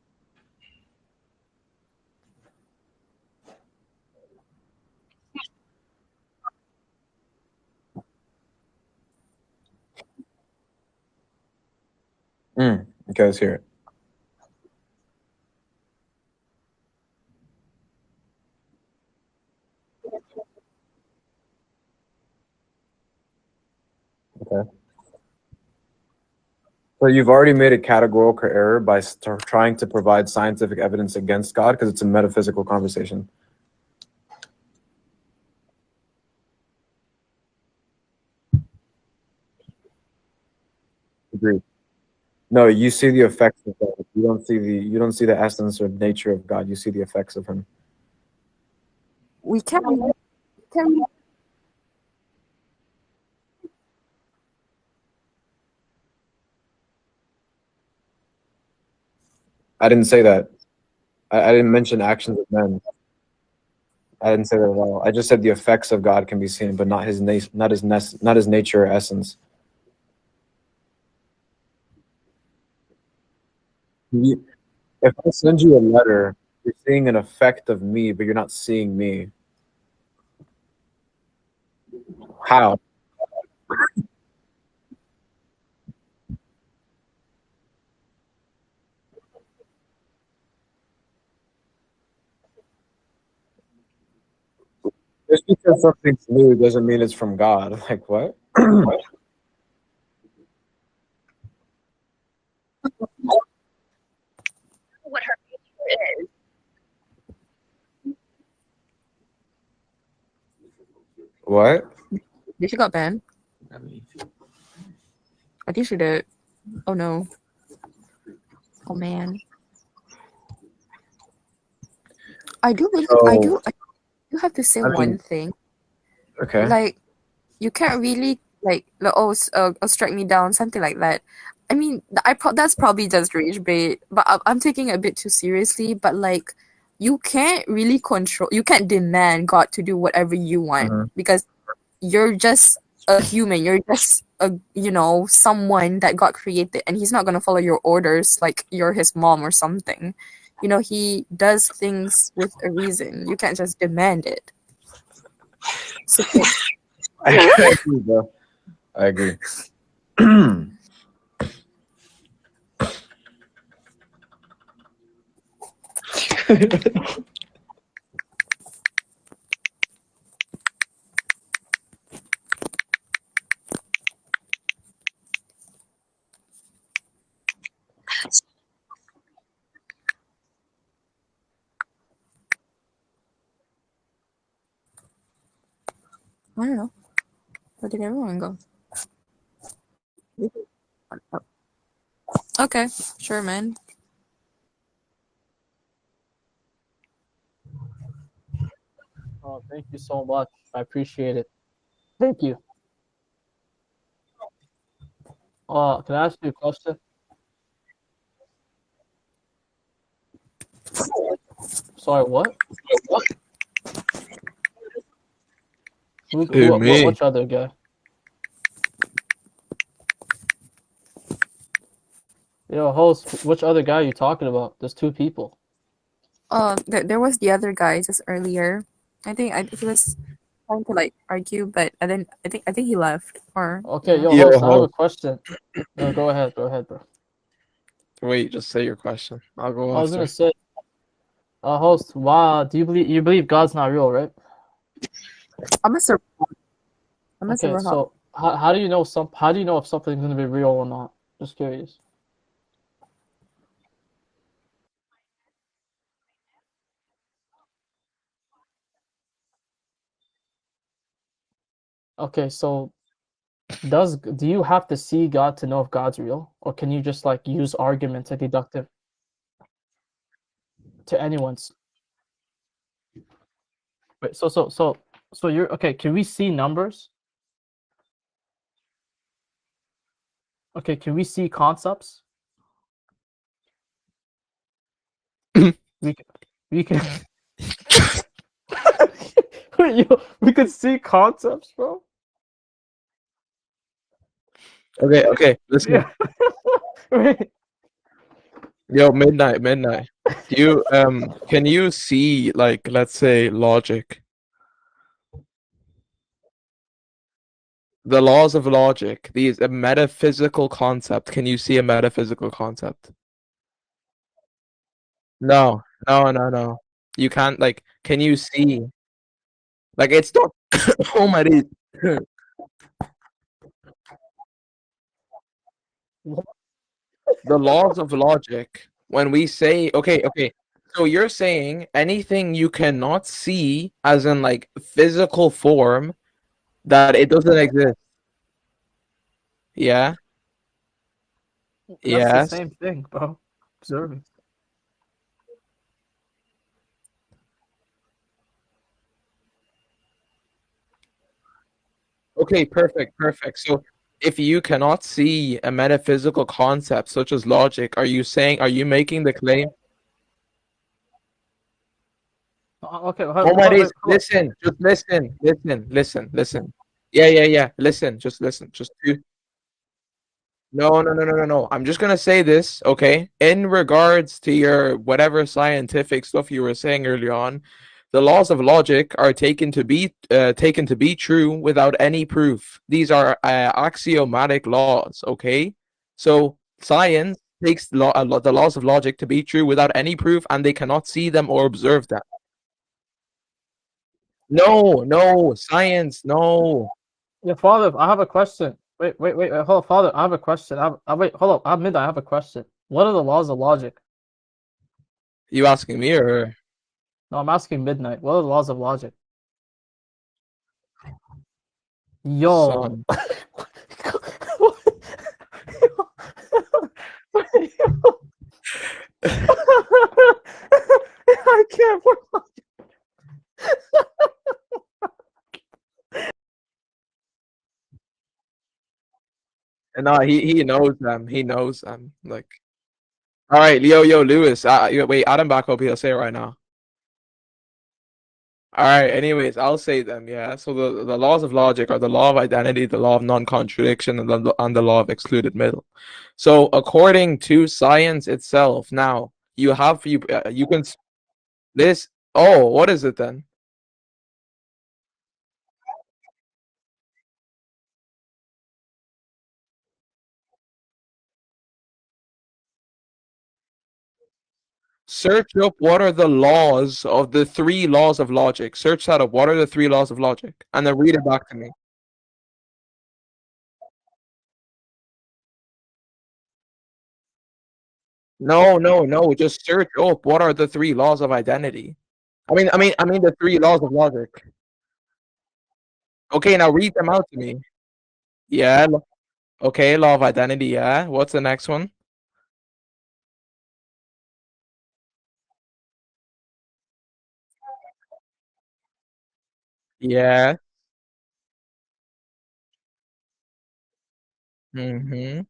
Okay, let's hear it. Okay. So you've already made a categorical error by trying to provide scientific evidence against God because it's a metaphysical conversation. Agreed. No, you see the effects of God. You don't see the essence or nature of God. You see the effects of him. We can't. I didn't say that. I didn't mention actions of men. I didn't say that at all. I just said the effects of God can be seen, but not his nature or essence. If I send you a letter, you're seeing an effect of me, but you're not seeing me. How? Just because something's new doesn't mean it's from God. Like what? What her nature is. What? Did she got banned? I think she did. Oh no. Oh man. I do have to say one thing. Okay. Like, you can't really strike me down, something like that. I mean, that's probably just rage bait, but I'm taking it a bit too seriously. But like, you can't really you can't demand God to do whatever you want because you're just a human. You're just someone that God created, and He's not gonna follow your orders like you're His mom or something. He does things with a reason. You can't just demand it. So, I agree, bro. I agree. I don't know. Where did everyone go? Okay, sure, man. Oh, thank you so much. I appreciate it. Thank you. Can I ask you a question? Sorry, what? Me. Which other guy? Yo, host, which other guy are you talking about? There's two people. There was the other guy just earlier. I think he was trying to like argue, but I think he left. Or Okay, yeah. yo, host, I have a question. No, go ahead, bro. Wait, just say your question. I'll go I was after. gonna say, host, wow, do you believe God's not real, right? I'm a server. Okay, so how do you know if something's gonna be real or not? Just curious. Okay, so do you have to see God to know if God's real, or can you just like use arguments like deductive to anyone's? Wait, so you're okay? Can we see numbers? Okay, can we see concepts? we can we could see concepts, bro. Okay, listen. Yeah. Wait. Yo, midnight. You can you see, like, let's say, logic? The laws of logic. These a metaphysical concept. Can you see a metaphysical concept? No, no, no, no. You can't like. Can you see? Like it's not. Oh my days. The laws of logic. When we say, okay. So you're saying anything you cannot see, as in like physical form, that it doesn't exist. Yeah. That's the Yes. same thing, bro. Observing. Okay, perfect. So if you cannot see a metaphysical concept such as logic, are you making the claim? Okay, Oh my days, listen, just listen. Yeah. Listen, just listen. No. I'm just gonna say this, okay? In regards to your whatever scientific stuff you were saying earlier on, the laws of logic are taken to be true without any proof. These are axiomatic laws, okay? So science takes the laws of logic to be true without any proof, and they cannot see them or observe them. No, science, no. Yeah, Father, I have a question. Wait, hold on, Father, I have a question. Wait, hold up, I have Midnight, I have a question. What are the laws of logic? You asking me or? No, I'm asking Midnight. What are the laws of logic? Yo. Son. I can't. No, he knows them. He knows them. Like, all right, yo, Lewis. Wait, Adam back up. He'll say it right now. All right. Anyways, I'll say them. Yeah. So the laws of logic are the law of identity, the law of non-contradiction, and the law of excluded middle. So according to science itself, now you can this. Oh, what is it then? Search up what are the laws of the three laws of logic. Search that up. What are the three laws of logic? And then read it back to me. No. Just search up what are the three laws of identity. I mean the three laws of logic. Okay, now read them out to me. Yeah. Okay, law of identity. Yeah. What's the next one? Yeah. Mm-hmm.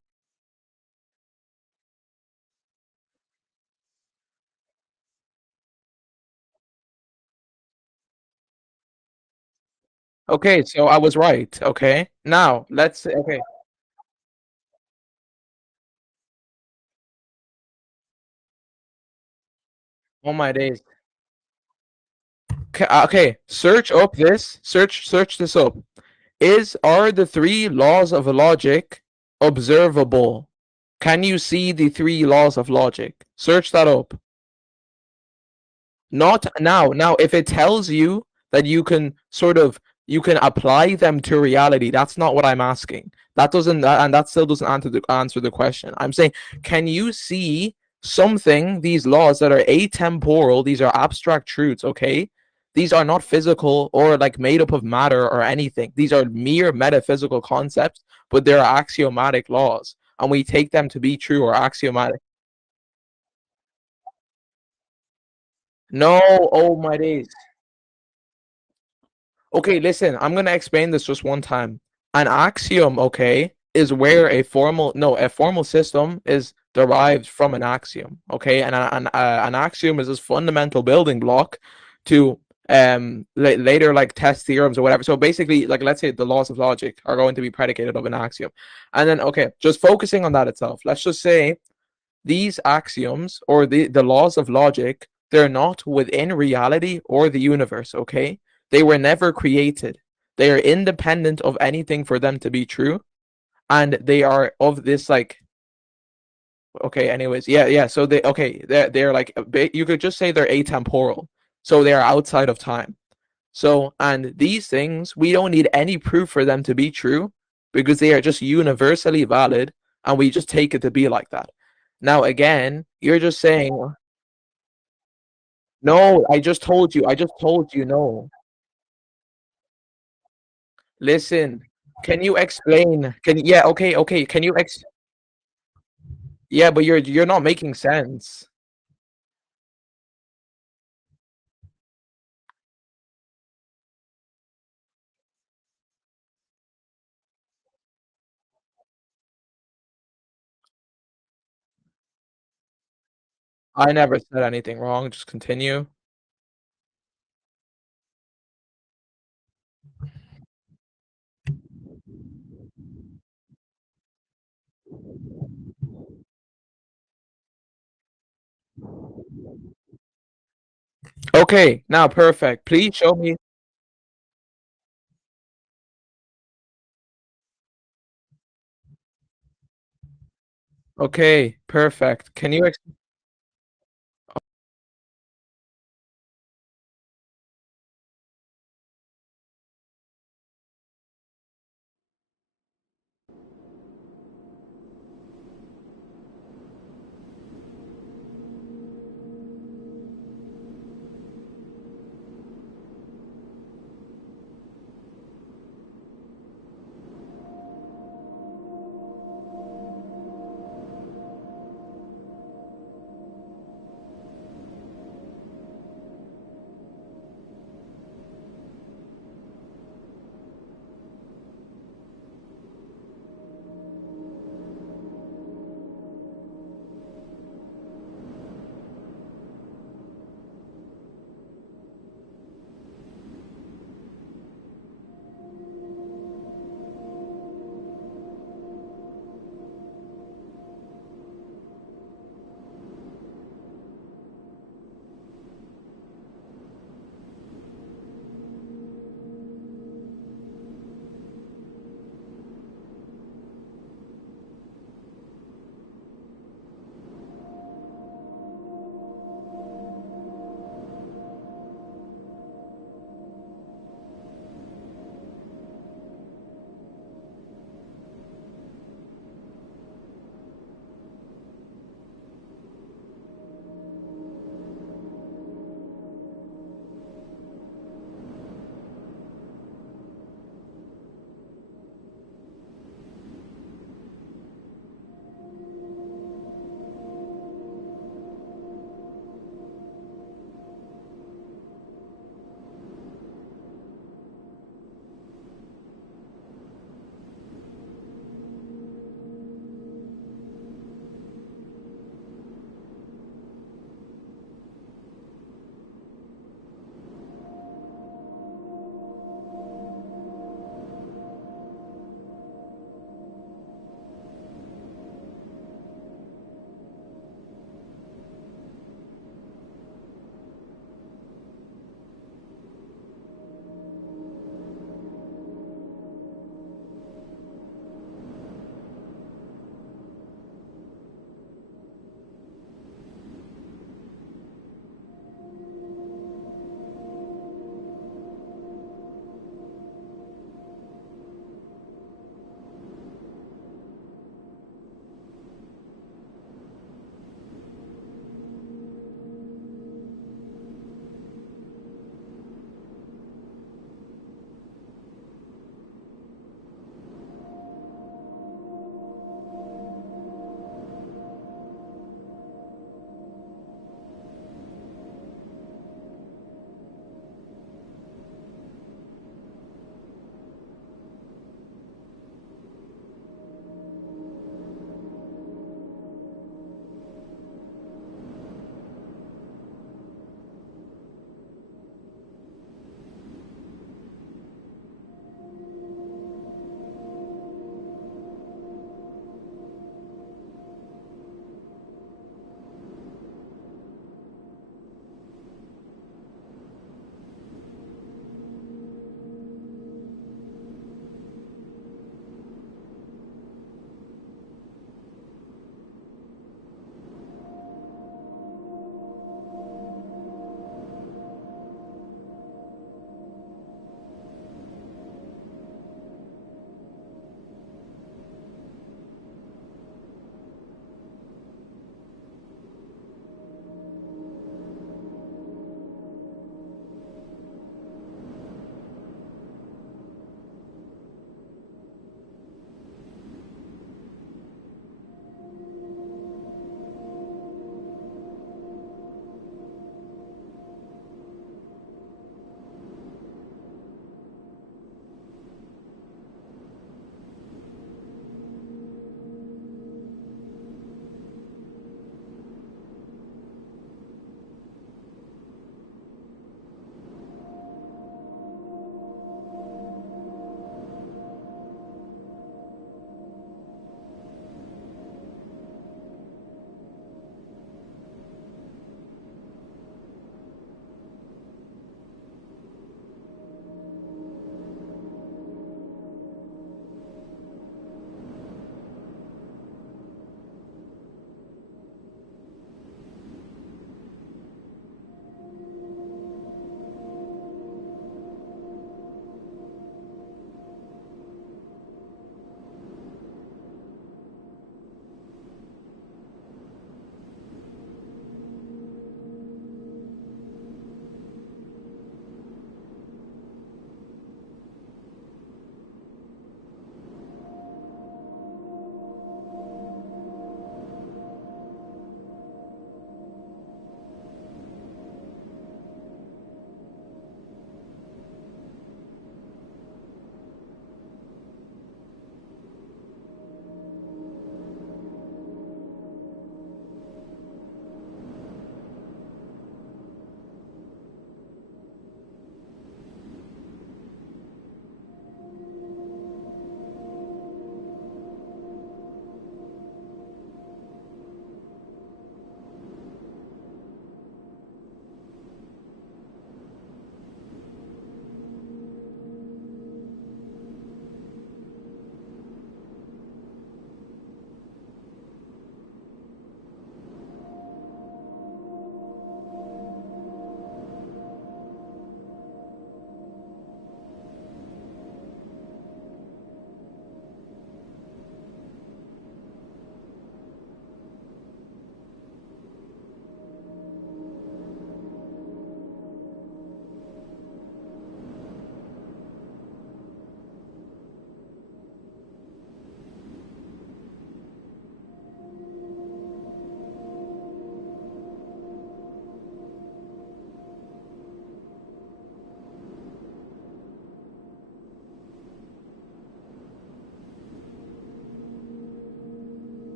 Okay, so I was right. Okay. Now let's say okay. Oh my days. Okay. Search up this. Search this up. Are the three laws of logic observable? Can you see the three laws of logic? Search that up. Not now. Now, if it tells you that you can apply them to reality, that's not what I'm asking. That doesn't and that still doesn't answer the question. I'm saying, can you see something, these laws that are atemporal, these are abstract truths, okay? These are not physical or like made up of matter or anything. These are mere metaphysical concepts, but they're axiomatic laws, and we take them to be true or axiomatic. No, oh my days. Okay, listen, I'm gonna explain this just one time. An axiom, okay, is where a formal system is derived from an axiom, okay, and an axiom is this fundamental building block to later like test theorems or whatever. So basically, like let's say the laws of logic are going to be predicated of an axiom, and then okay, just focusing on that itself. Let's just say these axioms or the laws of logic, they're not within reality or the universe, okay? They were never created. They are independent of anything for them to be true, and they are of this like. Okay, anyways, yeah. So they're like you could just say they're atemporal, so they are outside of time. So, and these things, we don't need any proof for them to be true because they are just universally valid and we just take it to be like that. Now, again, you're just saying, no, I just told you, no. Listen, can you explain? Okay, can you yeah, but you're not making sense. I never said anything wrong, just continue. Okay, now perfect. Please show me. Okay, perfect. Can you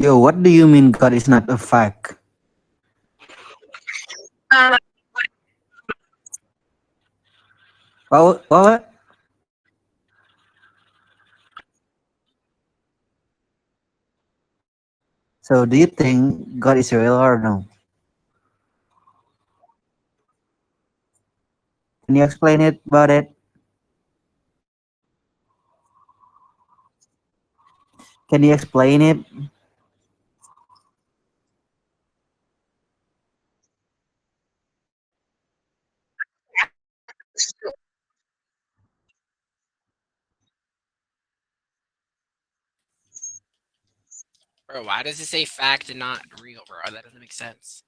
Yo, what do you mean God is not a fact? What? So do you think God is real or no? Can you explain it about it? Can you explain it? Bro, why does it say fact and not real, bro? That doesn't make sense.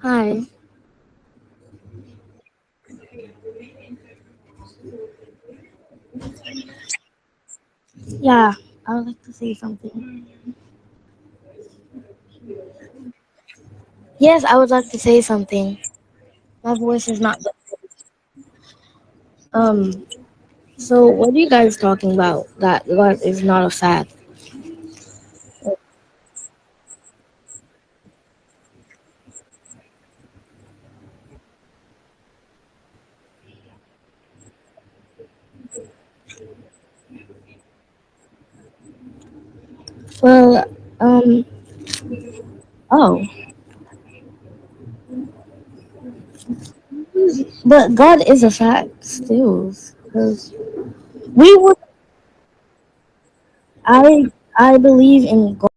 Hi. Yeah, I would like to say something. Yes, I would like to say something. My voice is not good. So what are you guys talking about? That God is not a fact. Well, oh, but God is a fact still, because we would. I believe in God.